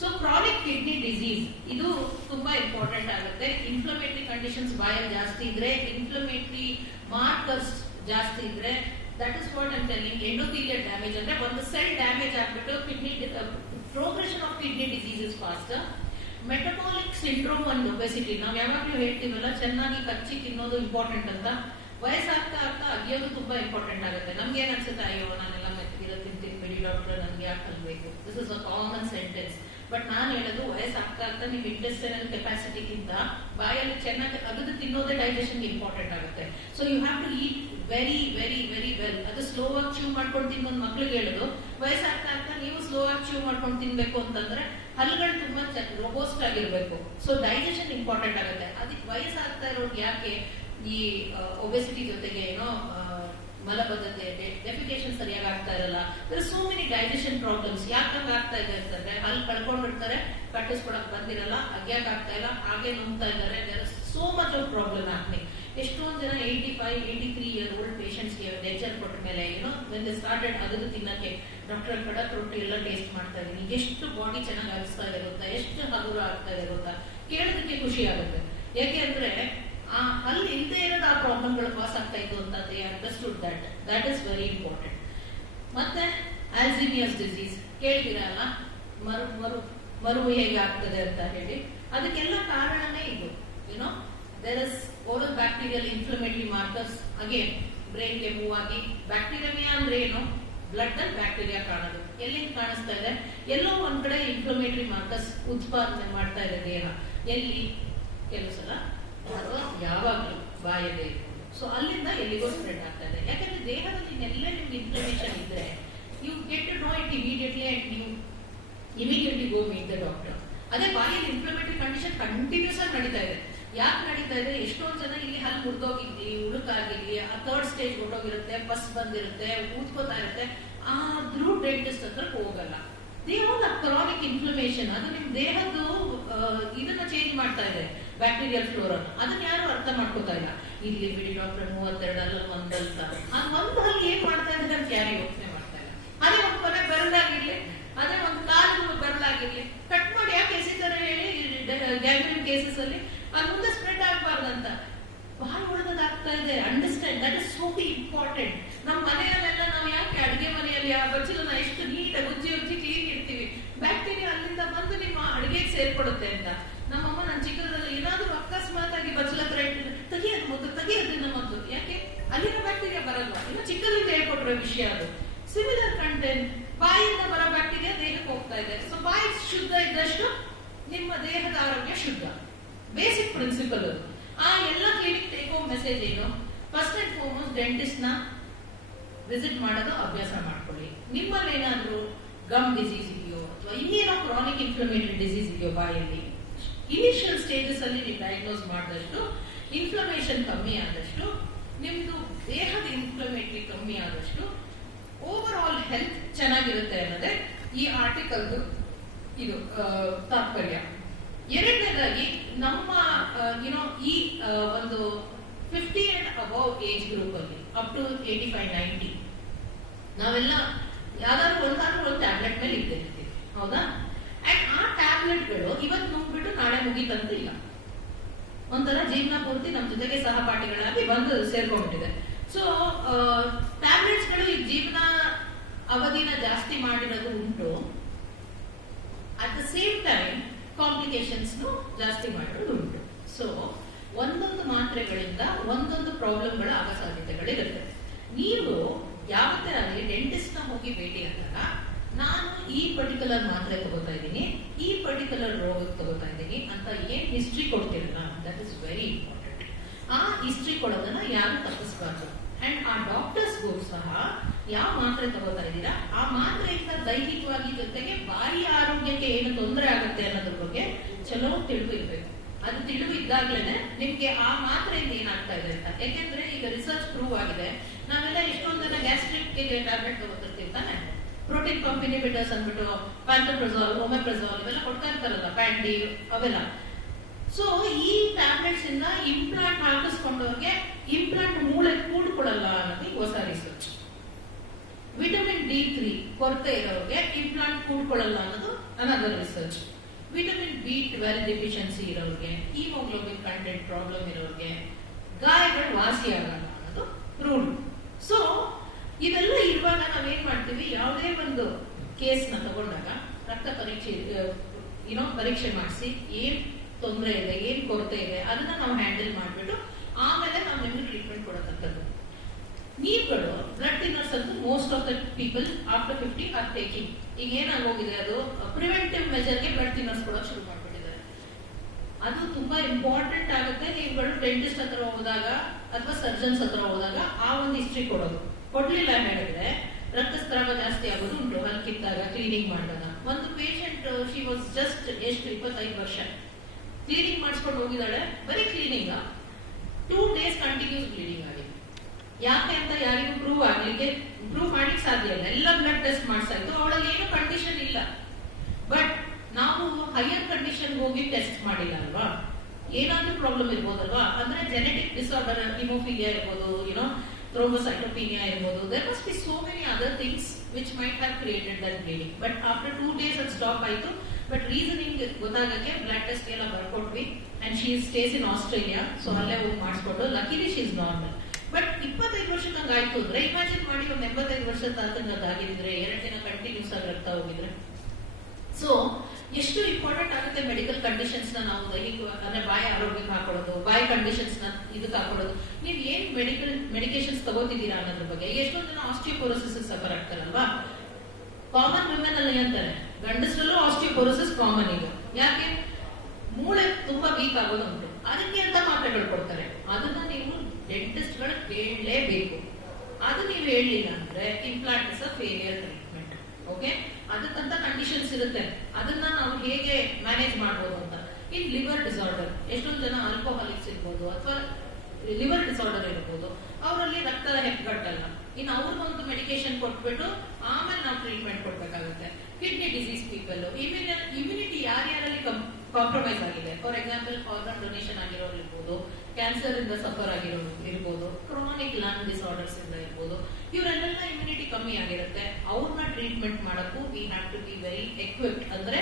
so chronic kidney disease ಇದು ತುಂಬಾ ಇಂಪಾರ್ಟೆಂಟ್ ಆಗುತ್ತೆ. ಇನ್ಫ್ಲಮೇಟರಿ ಕಂಡೀಷನ್ಸ್ ಬಾಯಲ್ಲಿ ಜಾಸ್ತಿ ಇದ್ರೆ, ಇನ್ಫ್ಲಮೇಟರಿ ಮಾರ್ಕರ್ಸ್ ಜಾಸ್ತಿ ಇದ್ರೆ, that is what I'm telling. Endothelial damage ಅಂದ್ರೆ ಒಂದು ಸೆಲ್ ಡ್ಯಾಮೇಜ್ ಆಗ್ಬಿಟ್ಟು kidney progression of kidney disease is fast. Metabolic syndrome and obesity, ನಾವ್ ಯಾವಾಗ್ಲೂ ಹೇಳ್ತೀವಲ್ಲ ಚೆನ್ನಾಗಿ ಕಚ್ಚಿ ತಿನ್ನೋದು ಇಂಪಾರ್ಟೆಂಟ್ ಅಂತ. ವಯಸ್ಸಾಗ್ತಾ ಆಗ್ತಾ ಅಗಿಯೋದು ತುಂಬಾ ಇಂಪಾರ್ಟೆಂಟ್ ಆಗುತ್ತೆ. ನಮ್ಗೆ ಏನ್ ಅನ್ಸುತ್ತೆ, ಅಯ್ಯೋ ನಾನೆಲ್ಲ ಮೆತ್ತಗಿರೋ ತಿಂತೀನಿ ಬಿಡಿ ಡಾಕ್ಟರ್, ನನ್ಗೆ ಯಾಕೆ ಕಲ್ಬೇಕು, this is a common sentence. But ನಾನು ಹೇಳೋದು ವಯಸ್ಸಾಗ್ತಾ ಆಗ್ತಾ ನಿಮ್ ಇಂಟೆಸ್ಟೈನಲ್ ಕೆಪಾಸಿಟಿಗಿಂತ ಬಾಯಲ್ಲಿ ಚೆನ್ನಾಗಿ ಅಗದು ತಿನ್ನೋದೇ ಡೈಜೆಷನ್ ಇಂಪಾರ್ಟೆಂಟ್ ಆಗುತ್ತೆ. So you have to eat very very very well. ಅದು ಸ್ಲೋ ಆಗಿ ಚೂ ಮಾಡ್ಕೊಂಡು ತಿನ್ನೋದು ಮಕ್ಳಿಗೆ ಹೇಳೋದು. ವಯಸ್ಸಾಗ್ತಾ ಆಗ್ತಾ ನೀವು ಸ್ಲೋ ಆಗಿ ಚೂ ಮಾಡ್ಕೊಂಡು ತಿನ್ಬೇಕು ಅಂತಂದ್ರೆ ಹಲ್ಲುಗಳು ತುಂಬಾ ರೋಬೋಸ್ಟ್ ಆಗಿರ್ಬೇಕು. ಸೊ ಡೈಜೆಷನ್ ಇಂಪಾರ್ಟೆಂಟ್ ಆಗುತ್ತೆ. ಅದಕ್ಕೆ ವಯಸ್ಸಾಗ್ತಾ ಇರೋದು ಯಾಕೆ ಈ ಒಬೆಸಿಟಿ ಜೊತೆಗೆ ಮಲಬದ್ಧತೆ, ಡೆಫಿಕೇಶನ್ ಸರಿಯಾಗಿ ಆಗ್ತಾ ಇರಲ್ಲ. So many digestion problems. ಯಾಕಂಗ ಆಗ್ತಾ ಇದೆ ಅಂತಂದ್ರೆ ಹಲ್ಲು ಕಳ್ಕೊಂಡಿರ್ತಾರೆ, ಕಟ್ಟಿಸ್ಕೊಡಕ್ ಬಂದಿರಲ್ಲ, ಅಗ್ಯಾಕ್ ಆಗ್ತಾ ಇಲ್ಲ, ಹಾಗೆ ನುಂಗ್ತಾ ಇದ್ದಾರೆ. So much of problem happening. ಎಷ್ಟೊಂದು ಜನ 85, 83 ಇಯರ್ ಓಲ್ಡ್ ಪೇಷಂಟ್ಸ್ ಗೆ ಲೆಕ್ಚರ್ ಕೊಟ್ಟ ಮೇಲೆ ವೆನ್ ದೇ ಸ್ಟಾರ್ಟೆಡ್ ಅದನ್ನು ತಿನ್ನಕ್ಕೆ, ಡಾಕ್ಟರ್ ಕಡಕ್ ರೊಟ್ಟಿ ಎಲ್ಲ ಟೇಸ್ಟ್ ಮಾಡ್ತಾ ಇದೀನಿ, ಎಷ್ಟು ಬಾಡಿ ಚೆನ್ನಾಗಿ ಅನಿಸ್ತಾ ಇದೆ ಗೊತ್ತಾ, ಎಷ್ಟು ಹಗುರ ಆಗ್ತಾ ಇದೆ ಗೊತ್ತಾ, ಕೇಳೋದಕ್ಕೆ ಖುಷಿ ಆಗುತ್ತೆ. ಯಾಕೆ ಅಂದ್ರೆ ಆ ಹಲ್ಲು ಇಲ್ಲದೆ ಇರೋದು ಆ ಪ್ರಾಬ್ಲಮ್ಗಳು ಪಾಸ್ ಆಗ್ತಾ ಇತ್ತು ಅಂತ they understood that is very important. ಮತ್ತೆ ಆಲ್ಝೀಮಿಯರ್ಸ್ ಡಿಸೀಸ್ ಕೇಳ್ತೀರಲ್ಲ, ಮರುವು ಹೇಗೆ ಆಗ್ತದೆ ಅಂತ ಹೇಳಿ, ಅದಕ್ಕೆಲ್ಲ ಕಾರಣನೇ ಇದು. There is oral bacterial inflammatory markers. Again brain ಗೆ ಮೂವ್ ಆಗಿ, ಬ್ಯಾಕ್ಟೀರಿಯಾ ಅಂದ್ರೆ ಏನು, ಬ್ಲಡ್ ಅಲ್ಲಿ ಬ್ಯಾಕ್ಟೀರಿಯಾ ಕಾಣೋದು. ಎಲ್ಲಿಂದ ಕಾಣಿಸ್ತಾ ಇದೆ, ಎಲ್ಲೋ ಒಂದ್ ಕಡೆ ಇನ್ಫ್ಲಮೇಟರಿ ಮಾರ್ಕರ್ಸ್ ಉತ್ಪಾದನೆ ಮಾಡ್ತಾ ಇದೆ ದೇಹ. ಎಲ್ಲಿ, ಕೆಲವು ಸಲ ಯಾವಾಗಲೂ ಬಾಯಲ್ಲೇ ಇರ್ಬೋದು. ಸೊ ಅಲ್ಲಿಂದ ಎಲ್ಲಿಗೋ ಸ್ಪ್ರೆಡ್ ಆಗ್ತಾ ಇದೆ. ಯಾಕಂದ್ರೆ ದೇಹದಲ್ಲಿ ಇನ್ನೆಲ್ಲ ನಿಮ್ಗೆ ಇನ್ಫ್ಲಮೇಷನ್ ಇದ್ರೆ you get to know it immediately and you immediately go meet the doctor. ಅದೇ ಬಾಯಲ್ಲಿ ಇನ್ಫ್ಲಮೇಟರಿ ಕಂಡೀಷನ್ ಕಂಟಿನ್ಯೂಸ್ ಆಗಿ ನಡೀತಾ ಇದೆ. ಯಾಕೆ ನಡೀತಾ ಇದೆ, ಎಷ್ಟೊಂದು ಜನ ಇಲ್ಲಿ ಹಲ್ಲು ಮುರಿದೋಗಿರ್ಲಿ, ಉಳುಕಾಗಿರ್ಲಿ, ಆ ಥರ್ಡ್ ಸ್ಟೇಜ್ ಹೊಟ್ಟೋಗಿರುತ್ತೆ, ಪಸ್ ಬಂದಿರುತ್ತೆ, ಊದ್ಕೋತಾ ಇರುತ್ತೆ, ಆದ್ರೂ ಡೆಂಟಿಸ್ಟ್ ಹತ್ರ ಹೋಗಲ್ಲ. ದೇಹದ ಕ್ರಾನಿಕ್ ಇನ್ಫ್ಲಮೇಷನ್ ಅದು ನಿಮ್ ದೇಹದ್ದು ಇದನ್ನ ಚೇಂಜ್ ಮಾಡ್ತಾ ಇದೆ, ಬ್ಯಾಕ್ಟೀರಿಯಲ್ ಫ್ಲೋರಾ. ಅದನ್ನ ಯಾರು ಅರ್ಥ ಮಾಡ್ಕೋತಾ ಇಲ್ಲ. ಇಲ್ಲಿ ಬಿಡಿ ಡಾಕ್ಟರ್ 32 ಅಲ್ಲ ಒಂದಲ್ತ, ಒಂದು ಹಲ್ಲಿ ಏನ್ ಮಾಡ್ತಾ ಇದ್ರೆ ಅಂತ ಯಾರು ಯೋಚನೆ ಮಾಡ್ತಾ ಇಲ್ಲ. ಅದೇ ಒಂದು ಕೊನೆ ಬೆರಳಾಗಿರ್ಲಿ, ಅದೇ ಒಂದು ಕಾಲು ಬೆರಳಾಗಿರ್ಲಿ, ಕಟ್ ಮಾಡಿ ಯಾಕೆ ಎಸಿತಾರೆ ಹೇಳಿ, ಗ್ಯಾಂಗ್ರೀನ್ ಕೇಸಸ್ ಅಲ್ಲಿ ಅದು ಮುಂದೆ ಸ್ಪ್ರೆಡ್ ಆಗಬಾರ್ದಂತ. ಬಹಳ ಒಳ್ಳೆದಾಗ್ತಾ ಇದೆ. Understand, that is so important. ನಮ್ಮ ಮನೆಯಲ್ಲೆಲ್ಲ ನಾವು ಯಾಕೆ ಅಡಿಗೆ ಮನೆಯಲ್ಲಿ ಆ ಬಚ್ಚಲನ್ನ ಎಷ್ಟು ನೀಟಾಗಿ ಉಜ್ಜಿ ಕ್ಲೀನ್ ಇರ್ತೀವಿ, ಬ್ಯಾಕ್ಟೀರಿಯಾ ಅಲ್ಲಿಂದ ಬಂದು ನಿಮ್ಮ ಅಡಿಗೆಗೆ ಸೇರ್ಕೊಡುತ್ತೆ ಅಂತ. ನಮ್ಮಮ್ಮ ನನ್ನ ಚಿಕ್ಕದ್ರಲ್ಲಿ ಏನಾದ್ರೂ ಅಕಸ್ಮಾತ್ ಆಗಿ ಬಚ್ಚಲ ಹತ್ರ ಇಟ್ಟಿದ್ರೆ ತೆಗಿಯೋದು ಮೊದಲು, ತೆಗಿಯೋದನ್ನ ಮೊದಲು. ಯಾಕೆ, ಅಲ್ಲಿನ ಬ್ಯಾಕ್ಟೀರಿಯಾ ಬರಲ್ವಾ, ಇನ್ನು ಚಿಕ್ಕದಿಂದ ಹೇಳ್ಕೊಟ್ರು ಕೊಡೋ ವಿಷಯ ಅದು. ಸಿಮಿಲರ್ ಕಂಟೆಂಟ್ ಬಾಯಿಂದ ಬರೋ ಬ್ಯಾಕ್ಟೀರಿಯಾ ದೇಹಕ್ಕೆ ಹೋಗ್ತಾ ಇದೆ. ಸೊ ಬಾಯಿ ಶುದ್ಧ ಇದ್ದಷ್ಟು ನಿಮ್ಮ ದೇಹದ ಆರೋಗ್ಯ ಶುದ್ಧ. ಬೇಸಿಕ್ ಪ್ರಿನ್ಸಿಪಲ್ ಅದು. ಆ ಎಲ್ಲ ಕ್ಲಿನಿಕ್ ಟೇಕ್ ಹೋಮ್ ಮೆಸೇಜ್ ಏನು? ಫಸ್ಟ್ ಅಂಡ್ ಫಾರ್ಮೋಸ್ಟ್ ಡೆಂಟಿಸ್ಟ್ ನ ವಿಸಿಟ್ ಮಾಡೋದು ಅಭ್ಯಾಸ ಮಾಡ್ಕೊಳ್ಳಿ. ನಿಮ್ಮಲ್ಲಿ ಏನಾದ್ರೂ ಗಮ್ ಡಿಸೀಸ್ ಇದೆಯೋ ಅಥವಾ ಇನ್ನೇನೋ ಕ್ರಾನಿಕ್ ಇನ್ಫ್ಲಮೇಟರಿ ಡಿಸೀಸ್ ಇದೆಯೋ ಬಾಯಲ್ಲಿ, ಇನಿಷಿಯಲ್ ಸ್ಟೇಜಸ್ ಅಲ್ಲಿ ನೀವು ಡಯಾಗ್ನೋಸ್ ಮಾಡಿದಷ್ಟು ಇನ್ಫ್ಲಮೇಷನ್ ಕಮ್ಮಿ ಆದಷ್ಟು, ನಿಮ್ದು ದೇಹದ ಇನ್ಫ್ಲಮೇಟರಿ ಕಮ್ಮಿ ಆದಷ್ಟು ಓವರ್ ಆಲ್ ಹೆಲ್ತ್ ಚೆನ್ನಾಗಿರುತ್ತೆ ಅನ್ನೋದೇ ಈ ಆರ್ಟಿಕಲ್ದು ಇದು ತಾತ್ಪರ್ಯ. ಎರಡನೇದಾಗಿ ನಮ್ಮ ಈ ಒಂದು 50 and above ಏಜ್ ಗ್ರೂಪ್ ಅಲ್ಲಿ ಅಪ್ ಟು 85-90 ನಾವೆಲ್ಲ ಯಾವ್ದಾದ್ರು ಒಂದು ಟ್ಯಾಬ್ಲೆಟ್ ಮೇಲೆ ಇರ್ತೀವಿ, ಹೌದಾ? ಅಂಡ್ ಆ ಟ್ಯಾಬ್ಲೆಟ್ಗಳು ಇವತ್ತು ನುಂಗ್ಬಿಟ್ಟು ನಾಳೆ ಮುಗಿತಂತ ಇಲ್ಲ. ಒಂಥರ ಜೀವನ ಪೂರ್ತಿ ನಮ್ಮ ಜೊತೆಗೆ ಸಹಪಾಠಿಗಳಾಗಿ ಬಂದು ಸೇರ್ಕೊಂಡ್ಬಿಟ್ಟಿದೆ. ಸೊ ಟ್ಯಾಬ್ಲೆಟ್ಸ್ಗಳು ಈ ಜೀವನ ಅವಧಿನ ಜಾಸ್ತಿ ಮಾಡಿರೋದು ಉಂಟು. At the same time complications ಜಾಸ್ತಿ ಮಾಡಿರೋದು ಉಂಟು. ಸೊ ಒಂದೊಂದು ಮಾತ್ರೆಗಳಿಂದ ಒಂದೊಂದು ಪ್ರಾಬ್ಲಮ್ಗಳು ಆಗೋ ಸಾಧ್ಯತೆಗಳಿರುತ್ತೆ. ನೀವು ಯಾವತ್ತೇ ಆಗಲಿ ಡೆಂಟಿಸ್ಟ್ ನ ಹೋಗಿ ಭೇಟಿ ಆದಾಗ ನಾನು ಈ ಪರ್ಟಿಕ್ಯುಲರ್ ಮಾತ್ರೆ ತಗೋತಾ ಇದ್ದೀನಿ, ಈ ಪರ್ಟಿಕ್ಯುಲರ್ ರೋಗಕ್ಕೆ ತಗೋತಾ ಇದ್ದೀನಿ ಅಂತ ಏನ್ ಹಿಸ್ಟ್ರಿ ಕೊಡ್ತಿರಲ್ಲ, ದಟ್ ಇಸ್ ವೆರಿ ಇಂಪಾರ್ಟೆಂಟ್. ಆ ಹಿಸ್ಟ್ರಿ ಕೊಡೋದನ್ನ ಯಾರು ತಪ್ಪಿಸಬಾರ್ದು. ಅಂಡ್ ಆ ಡಾಕ್ಟರ್ಸ್ಗೂ ಸಹ ಯಾವ ಮಾತ್ರೆ ತಗೋತಾ ಇದ್ದೀರಾ, ಆ ಮಾತ್ರೆಯಿಂದ ದೈಹಿಕವಾಗಿ ಜೊತೆಗೆ ಬಾಯಿಯ ಆರೋಗ್ಯಕ್ಕೆ ಏನು ತೊಂದರೆ ಆಗುತ್ತೆ ಅನ್ನೋದ್ರ ಬಗ್ಗೆ ಚಲೋ ತಿಳಿದು ಇರ್ಬೇಕು. ಅದು ತಿಳಿದು ಇದ್ದಾಗ್ಲೇನೆ ನಿಮ್ಗೆ ಆ ಮಾತ್ರೆಯಿಂದ ಏನಾಗ್ತಾ ಇದೆ ಅಂತ. ಯಾಕೆಂದ್ರೆ ಈಗ ರಿಸರ್ಚ್ ಪ್ರೂವ್ ಆಗಿದೆ. ನಾವೆಲ್ಲ ಎಷ್ಟೊಂದ್ ಜನ ಗ್ಯಾಸ್ಟ್ರಿಕ್ ಟ್ಯಾಬ್ಲೆಟ್ ತಗೋತಿರ್ತೀವಿ ತಾನೆ, ಪ್ರೋಟೀನ್ ಪಂಪ್ ಇನ್ಹಿಬಿಟರ್ಸ್ ಅಂದ್ಬಿಟ್ಟು ಪ್ಯಾಂಟೋಪ್ರಜಾಲ್, ಒಮೆಪ್ರಜಾಲ್ ಇವೆಲ್ಲ ಕೊಡ್ತಾ ಇರ್ತಾರಲ್ಲ, ಪ್ಯಾಂಡಿ ಅವೆಲ್ಲ. ಸೊ ಈ ಟ್ಯಾಬ್ಲೆಟ್ಸ್ ಇಂದ ಇಂಪ್ಲಾಂಟ್ ಹಾಕಿಸ್ಕೊಂಡವ್ರಿಗೆ ಇಂಪ್ಲಾಂಟ್ ಮೂಳೆ ಕೂಡ್ಕೊಳ್ಳಲ್ಲ ಅನ್ನೋದು ಹೊಸ ರಿಸರ್ಚ್. ವಿಟಮಿನ್ D3 ಕೊರತೆ ಇರೋರಿಗೆ ಇಂಪ್ಲಾಂಟ್ ಕೂಡ್ಕೊಳ್ಳಲ್ಲ ಅನ್ನೋದು another research. Vitamin B12 deficiency ಇರೋರಿಗೆ, ಹಿಮೋಗ್ಲೋಬಿನ್ ಕಂಟೆಂಟ್ ಪ್ರಾಬ್ಲಮ್ ಇರೋರಿಗೆ ಗಾಯಗಳು ವಾಸಿ ಆಗಲ್ಲ ಅನ್ನೋದು ರೂಲ್. ಸೊ ಇವೆಲ್ಲ ಇರುವಾಗ ನಾವೇನ್ ಮಾಡ್ತೀವಿ, ಯಾವುದೇ ಒಂದು ಕೇಸ್ ನ ತಗೊಂಡಾಗ ರಕ್ತ ಪರೀಕ್ಷೆ ಮಾಡಿಸಿ ಏನ್ ತೊಂದರೆ ಇದೆ, ಏನ್ ಕೊರತೆ ಇದೆ ಅದನ್ನ ನಾವು ಹ್ಯಾಂಡಲ್ ಮಾಡ್ಬಿಟ್ಟು ಆಮೇಲೆ ನಾವು ನಿಮ್ಗೆ ಟ್ರೀಟ್ಮೆಂಟ್ ಕೊಡತಕ್ಕದ್ದು. ನೀವುಗಳು ಬ್ಲಡ್ ಥಿನ್ನರ್ಸ್ ಅಂತೂ most of the people after 50 are taking. ಈಗ ಏನಾಗೋಗಿದೆ, ಅದು ಪ್ರಿವೆಂಟಿವ್ ಮೆಜರ್ಗೆ ಬ್ಲಡ್ ಥಿನ್ನರ್ಸ್ ಕೊಡೋಕೆ ಶುರು ಮಾಡ್ಬಿಟ್ಟಿದ್ದಾರೆ. ಅದು ತುಂಬಾ ಇಂಪಾರ್ಟೆಂಟ್ ಆಗುತ್ತೆ. ನೀವುಗಳು ಡೆಂಟಿಸ್ಟ್ ಹತ್ರ ಹೋದಾಗ ಅಥವಾ ಸರ್ಜನ್ಸ್ ಹತ್ರ ಹೋದಾಗ ಆ ಒಂದು ಹಿಸ್ಟ್ರಿ ಕೊಡೋದು. ಕೊಡ್ಲಿಲ್ಲ ಹೇಳಿದ್ರೆ ರಕ್ತಸ್ರಾವ ಜಾಸ್ತಿ ಆಗೋದು ಉಂಟು. ಹಲ್ ಕಿತ್ತಾಗ, ಕ್ಲೀನಿಂಗ್ ಮಾಡಿದಾಗ. ಒಂದು ಪೇಷಂಟ್ ಶಿ ವಾಸ್ ಜಸ್ಟ್ 25 ವರ್ಷ ಕ್ಲೀನಿಂಗ್ ಮಾಡಿಸ್ಕೊಂಡು ಹೋಗಿದ್ದಾಳೆ. ಬರೀ ಕ್ಲೀನಿಂಗ್ 2 days ಕಂಟಿನ್ಯೂಸ್ ಬ್ಲೀಡಿಂಗ್ ಆಗಿದೆ. ಯಾಕೆ ಅಂತ ಯಾರಿಗೂ ಪ್ರೂವ್ ಮಾಡ್ಲಿಕ್ಕೆ ಸಾಧ್ಯ ಇಲ್ಲ. ಎಲ್ಲ ಬ್ಲಡ್ ಟೆಸ್ಟ್ ಮಾಡ್ಸಾಯ್ತು, ಅವಳಲ್ಲಿ ಏನು ಕಂಡೀಷನ್ ಇಲ್ಲ. ಬಟ್ ನಾವು ಹೈಯರ್ ಕಂಡೀಷನ್ ಹೋಗಿ ಟೆಸ್ಟ್ ಮಾಡಿಲ್ಲ ಅಲ್ವಾ, ಏನಾದ್ರೂ ಪ್ರಾಬ್ಲಮ್ ಇರ್ಬೋದಲ್ವಾ. ಅಂದ್ರೆ ಜೆನೆಟಿಕ್ ಡಿಸಾರ್ಡರ್, ಹಿಮೋಫಿಲಿಯಾ ಇರ್ಬೋದು, thrombocytopenia ಇರ್ಬೋದು. There must be so many other things which might have created that bleeding. But after 2 days ಅದು ಸ್ಟಾಪ್ ಆಯ್ತು. ಬಟ್ ರೀಸನಿಂಗ್ ಗೊತ್ತಾಗಕ್ಕೆ ಬ್ಲಡ್ ಟೆಸ್ಟ್ ಎಲ್ಲ ಬರ್ಕೊಟ್ವಿ. And she stays in Australia. So ಅಲ್ಲೇ ಹೋಗಿ ಮಾಡಿಸ್ಕೊಂಡು luckily she is normal. But 25 ವರ್ಷಕ್ಕೆ ಹಂಗಾಯ್ತು ಅಂದ್ರೆ ಇಮ್ಯಾಜಿನ್ ಮಾಡಿ, ಒಂದು 85 ವರ್ಷದ ತಾತಂಗಾಗಿದ್ರೆ 2 ದಿನ ಕಂಟಿನ್ಯೂಸ್ ಆಗಿ ರಕ್ತ ಹೋಗಿದ್ರೆ. ಸೊ ಎಷ್ಟು ಇಂಪಾರ್ಟೆಂಟ್ ಆಗುತ್ತೆ ಮೆಡಿಕಲ್ ಕಂಡೀಷನ್ಸ್ ನ ನಾವು ದೈಹಿಕ ಅಂದ್ರೆ ಬಾಯಿ ಆರೋಗ್ಯಕ್ಕೆ ಹಾಕೊಳ್ಳೋದು, ಬಾಯಿ ಕಂಡೀಷನ್ಸ್ ನ ಇದಕ್ಕೆ ಹಾಕೊಳ್ಳೋದು. ನೀವು ಏನ್ ಮೆಡಿಕೇಶನ್ಸ್ ತಗೋತಿದ್ದೀರಾ ಅನ್ನೋದ್ರ ಬಗ್ಗೆ. ಎಷ್ಟೊಂದು ಜನ ಆಸ್ಟಿಯೋಪೋರೋಸಿಸ್ ಸಫರ್ ಆಗ್ತಾರಲ್ವಾ. ಕಾಮನ್ ವಿಮೆನ್ ಅಲ್ಲಿ ಅಂತಾರೆ, ಗಂಡಸರಲ್ಲೂ ಆಸ್ಟಿಯೋಪೋರೋಸಿಸ್ ಕಾಮನ್. ಈಗ ಯಾಕೆ? ಮೂಳೆ ತುಂಬಾ ವೀಕ್ ಆಗೋದು ಉಂಟು, ಅದಕ್ಕೆ ಅಂತ ಮಾತ್ರೆಗಳು ಕೊಡ್ತಾರೆ. ಅದನ್ನ ನೀವು ಡೆಂಟಿಸ್ಟ್ ಗಳು ಕೇಳಲೇಬೇಕು. ಅದು ನೀವು ಹೇಳಲಿಲ್ಲ ಅಂದ್ರೆ implant is a failure treatment. Okay, ಅದಕ್ಕಂತ ಕಂಡೀಷನ್ಸ್ ಇರುತ್ತೆ. ಅದನ್ನ ನಾವು ಹೇಗೆ ಮ್ಯಾನೇಜ್ ಮಾಡ್ಬೋದು ಅಂತ. ಇನ್ ಲಿವರ್ ಡಿಸಾರ್ಡರ್, ಎಷ್ಟೊಂದು ಜನ ಆಲ್ಕೋಹಾಲಿಕ್ಸ್ ಇರ್ಬೋದು ಅಥವಾ ಲಿವರ್ ಡಿಸಾರ್ಡರ್ ಇರ್ಬೋದು, ಅವರಲ್ಲಿ ರಕ್ತದ ಹೆಪ್ಪುಗಟ್ಟಲ್ಲ. ಇನ್ನು ಅವ್ರಿಗೊಂದು ಮೆಡಿಕೇಶನ್ ಕೊಟ್ಬಿಟ್ಟು ಆಮೇಲೆ ನಾವು ಟ್ರೀಟ್ಮೆಂಟ್ ಕೊಡ್ಬೇಕಾಗುತ್ತೆ. ಕಿಡ್ನಿ ಡಿಸೀಸ್ ಪೀಪಲ್, ಇಮ್ಯುನಿಟಿ ಯಾರ್ಯಾರಲ್ಲಿ ಕಾಂಪ್ರಮೈಸ್ ಆಗಿದೆ, ಫಾರ್ ಎಕ್ಸಾಂಪಲ್ ಆರ್ಗನ್ ಡೊನೇಷನ್ ಆಗಿರೋರು ಇರ್ಬೋದು, ಕ್ಯಾನ್ಸರ್ ಇಂದ ಸಫರ್ ಆಗಿರೋರು ಇರ್ಬೋದು, ಕ್ರಾನಿಕ್ ಲಂಗ್ ಡಿಸಾರ್ಡರ್ಸ್ ಇಂದ ಇರ್ಬೋದು. ಇವರೆಲ್ಲ ಇಮ್ಯುನಿಟಿ ಕಮ್ಮಿ ಆಗಿರುತ್ತೆ. ಅವ್ರನ್ನ ಟ್ರೀಟ್ಮೆಂಟ್ ಮಾಡಕ್ಕೂ we have to be very equipped. ಅಂದ್ರೆ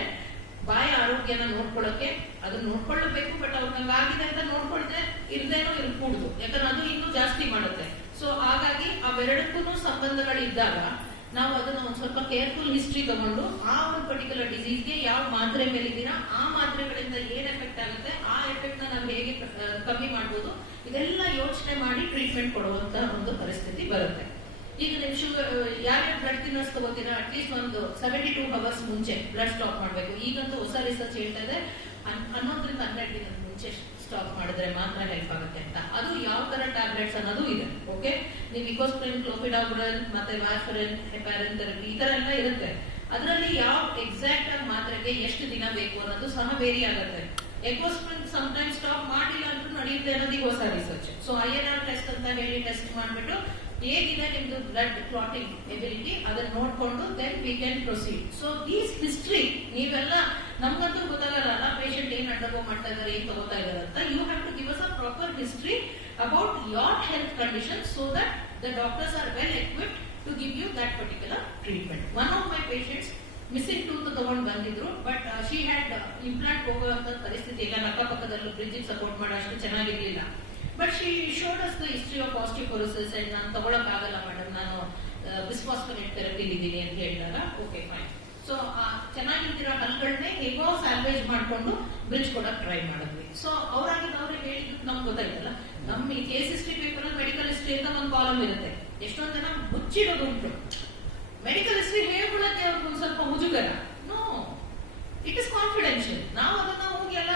ಬಾಯಿ ಆರೋಗ್ಯನ ನೋಡ್ಕೊಳ್ಳೋಕೆ ಅದನ್ನ ನೋಡ್ಕೊಳ್ಳಬೇಕು. ಬಟ್ ಅವ್ರಿಗೆ ಆಗಿದೆ ಅಂತ ನೋಡ್ಕೊಳ್ದೆ ಇರ್ದೇನೋ ಇರ್ಕೂಡುದು, ಯಾಕಂದ್ರೆ ಅದು ಇನ್ನೂ ಜಾಸ್ತಿ ಮಾಡುತ್ತೆ. ಸೊ ಹಾಗಾಗಿ ಅವೆರಡಕ್ಕೂ ಸಂಬಂಧಗಳಿದ್ದಾಗ ನಾವು ಅದನ್ನ ಒಂದ್ ಸ್ವಲ್ಪ ಕೇರ್ಫುಲ್ ಹಿಸ್ಟ್ರಿ ತಗೊಂಡು ಆ ಒಂದು ಪರ್ಟಿಕ್ಯುಲರ್ ಡಿಸೀಸ್ಗೆ ಯಾವ ಮಾತ್ರೆ ಮೇಲಿದ್ದೀರಾ, ಆ ಮಾತ್ರೆಗಳಿಂದ ಏನ್ ಎಫೆಕ್ಟ್ ಆಗುತ್ತೆ, ಆ ಎಫೆಕ್ಟ್ ನ ನಾವು ಹೇಗೆ ಕಮ್ಮಿ ಮಾಡ್ಬೋದು, ಇದೆಲ್ಲ ಯೋಚನೆ ಮಾಡಿ ಟ್ರೀಟ್ಮೆಂಟ್ ಕೊಡುವಂತ ಒಂದು ಪರಿಸ್ಥಿತಿ ಬರುತ್ತೆ. ಈಗ ನೀವು ಶುಗರ್ ಯಾರ್ಯಾರು ಬ್ಲಡ್ ತಿನ್ನರ್ಸ್ ತಗೋತೀರಾ ಅಟ್ಲೀಸ್ಟ್ ಒಂದು 72 ಅವರ್ಸ್ ಮುಂಚೆ ಬ್ಲಡ್ ಸ್ಟಾಪ್ ಮಾಡಬೇಕು. ಈಗಂತೂ ಹೊಸ ರಿಸರ್ಚ್ ಹೇಳ್ತಾ ಇದೆ 11ರಿಂದ 12 ದಿನದ ಮುಂಚೆ ಸ್ಟಾಪ್ ಮಾಡಿದ್ರೆ ಮಾತ್ರ ಹೆಲ್ಪ್ ಆಗುತ್ತೆ ಅಂತ. ಅದು ಯಾವ ತರ ಟ್ಯಾಬ್ಲೆಟ್ಸ್ ಅನ್ನೋದು ಇದೆ. ಓಕೆ, ನೀವು ಇಕೋಸ್ಪ್ರಿನ್, ಕ್ಲೋಪಿಡಾಗ್ರಲ್, ಮತ್ತೆ ವಾರ್ಫರಿನ್, ಹೆಪಾರಿನ್ ಥೆರಪಿ ಈ ತರ ಎಲ್ಲ ಇರುತ್ತೆ. ಅದರಲ್ಲಿ ಯಾವ ಎಕ್ಸಾಕ್ಟ್ ಆಗಿ ಮಾತ್ರೆಗೆ ಎಷ್ಟು ದಿನ ಬೇಕು ಅನ್ನೋದು ಸಹ ವೇರಿ ಆಗುತ್ತೆ. ಎಕೋಸ್ಪ್ರಿನ್ ಸಮಟೈಮ್ಸ್ ಸ್ಟಾಪ್ ಮಾಡಿಲ್ಲ ಅಂತ ನಡೆಯುತ್ತೆ ಅನ್ನೋದು ಹೊಸ ರಿಸರ್ಚ್. ಸೊ INR ಟೆಸ್ಟ್ ಅಂತ ಹೇಳಿ ಟೆಸ್ಟ್ ಮಾಡ್ಬಿಟ್ಟು ಹೇಗಿದೆ ನಿಮ್ದು ಬ್ಲಡ್ ಕ್ಲಾಟಿಂಗ್ ಎಬಿಲಿಟಿ ಅದನ್ನ ನೋಡ್ಕೊಂಡು then we can proceed. So these history ನೀವೆಲ್ಲ ನಮ್ಗಂತೂ ಗೊತ್ತಾಗಲ್ಲ ಪೇಷಂಟ್ ಏನ್ ಅಂಡರ್ಗೋ ಮಾಡ್ತಾ ಇದಾರೆ, ಏನ್ ತಗೋತಾ ಇದಾರೆ ಅಂತ. You have to give us a proper history about your health condition so that the doctors are well equipped to give you that particular treatment. One of my patients missing tooth ತಗೊಂಡು ಬಂದಿದ್ರು, but she had implant ಹೋಗುವಂತ ಪರಿಸ್ಥಿತಿ ಇಲ್ಲ, ಅಕ್ಕಪಕ್ಕದಲ್ಲೂ ಬ್ರಿಡ್ಜಿಗೆ support ಮಾಡೋ ಅಷ್ಟು ಚೆನ್ನಾಗಿರ್ಲಿಲ್ಲ. But she showed us the history of osteoporosis and ನಾನು ತಗೊಳಕ್ ಆಗಲ್ಲ ಮೇಡಮ್, ನಾನು ಬಿಸ್ಫಾಸ್ಫನೇಟ್ ಥೆರಪಿ ಇದ್ದೀನಿ ಅಂತ ಹೇಳಿದಾಗ ಓಕೆ ಫೈನ್. ಸೊ ಚೆನ್ನಾಗಿರ್ತಿರೋ ಹಲ್ಗಳನ್ನೇ ಹೇಗೋ ಸ್ಯಾಲ್ವೇಜ್ ಮಾಡ್ಕೊಂಡು ಬ್ರಿಡ್ಜ್ ಕೊಡಕ್ ಟ್ರೈ ಮಾಡಿದ್ವಿ. ಸೊ ಅವ್ರಾಗಿದ್ದು ಅವ್ರಿಗೆ ಹೇಳಿದ್ದು ನಮ್ಗೆ ಗೊತ್ತಾಯ್ತಲ್ಲ. ನಮ್ಮ ಈ ಕೇಸ್ ಹಿಸ್ಟ್ರಿ ಪೇಪರ್ ಅಲ್ಲಿ ಮೆಡಿಕಲ್ ಹಿಸ್ಟ್ರಿ ಅಂತ ಒಂದು ಕಾಲಮ್ ಇರುತ್ತೆ. ಎಷ್ಟೊಂದು ಜನ ಮುಚ್ಚಿಡೋದು ಉಂಟು. ಮೆಡಿಕಲ್ ಹಿಸ್ಟ್ರಿ ಹೇಳ್ಬಿಡಕ್ಕೆ ಅವ್ರಿಗೆ ಸ್ವಲ್ಪ ಮುಜುಗರ. No, it is confidential. ನಾವು ಅದನ್ನ ಹೋಗಿ ಎಲ್ಲ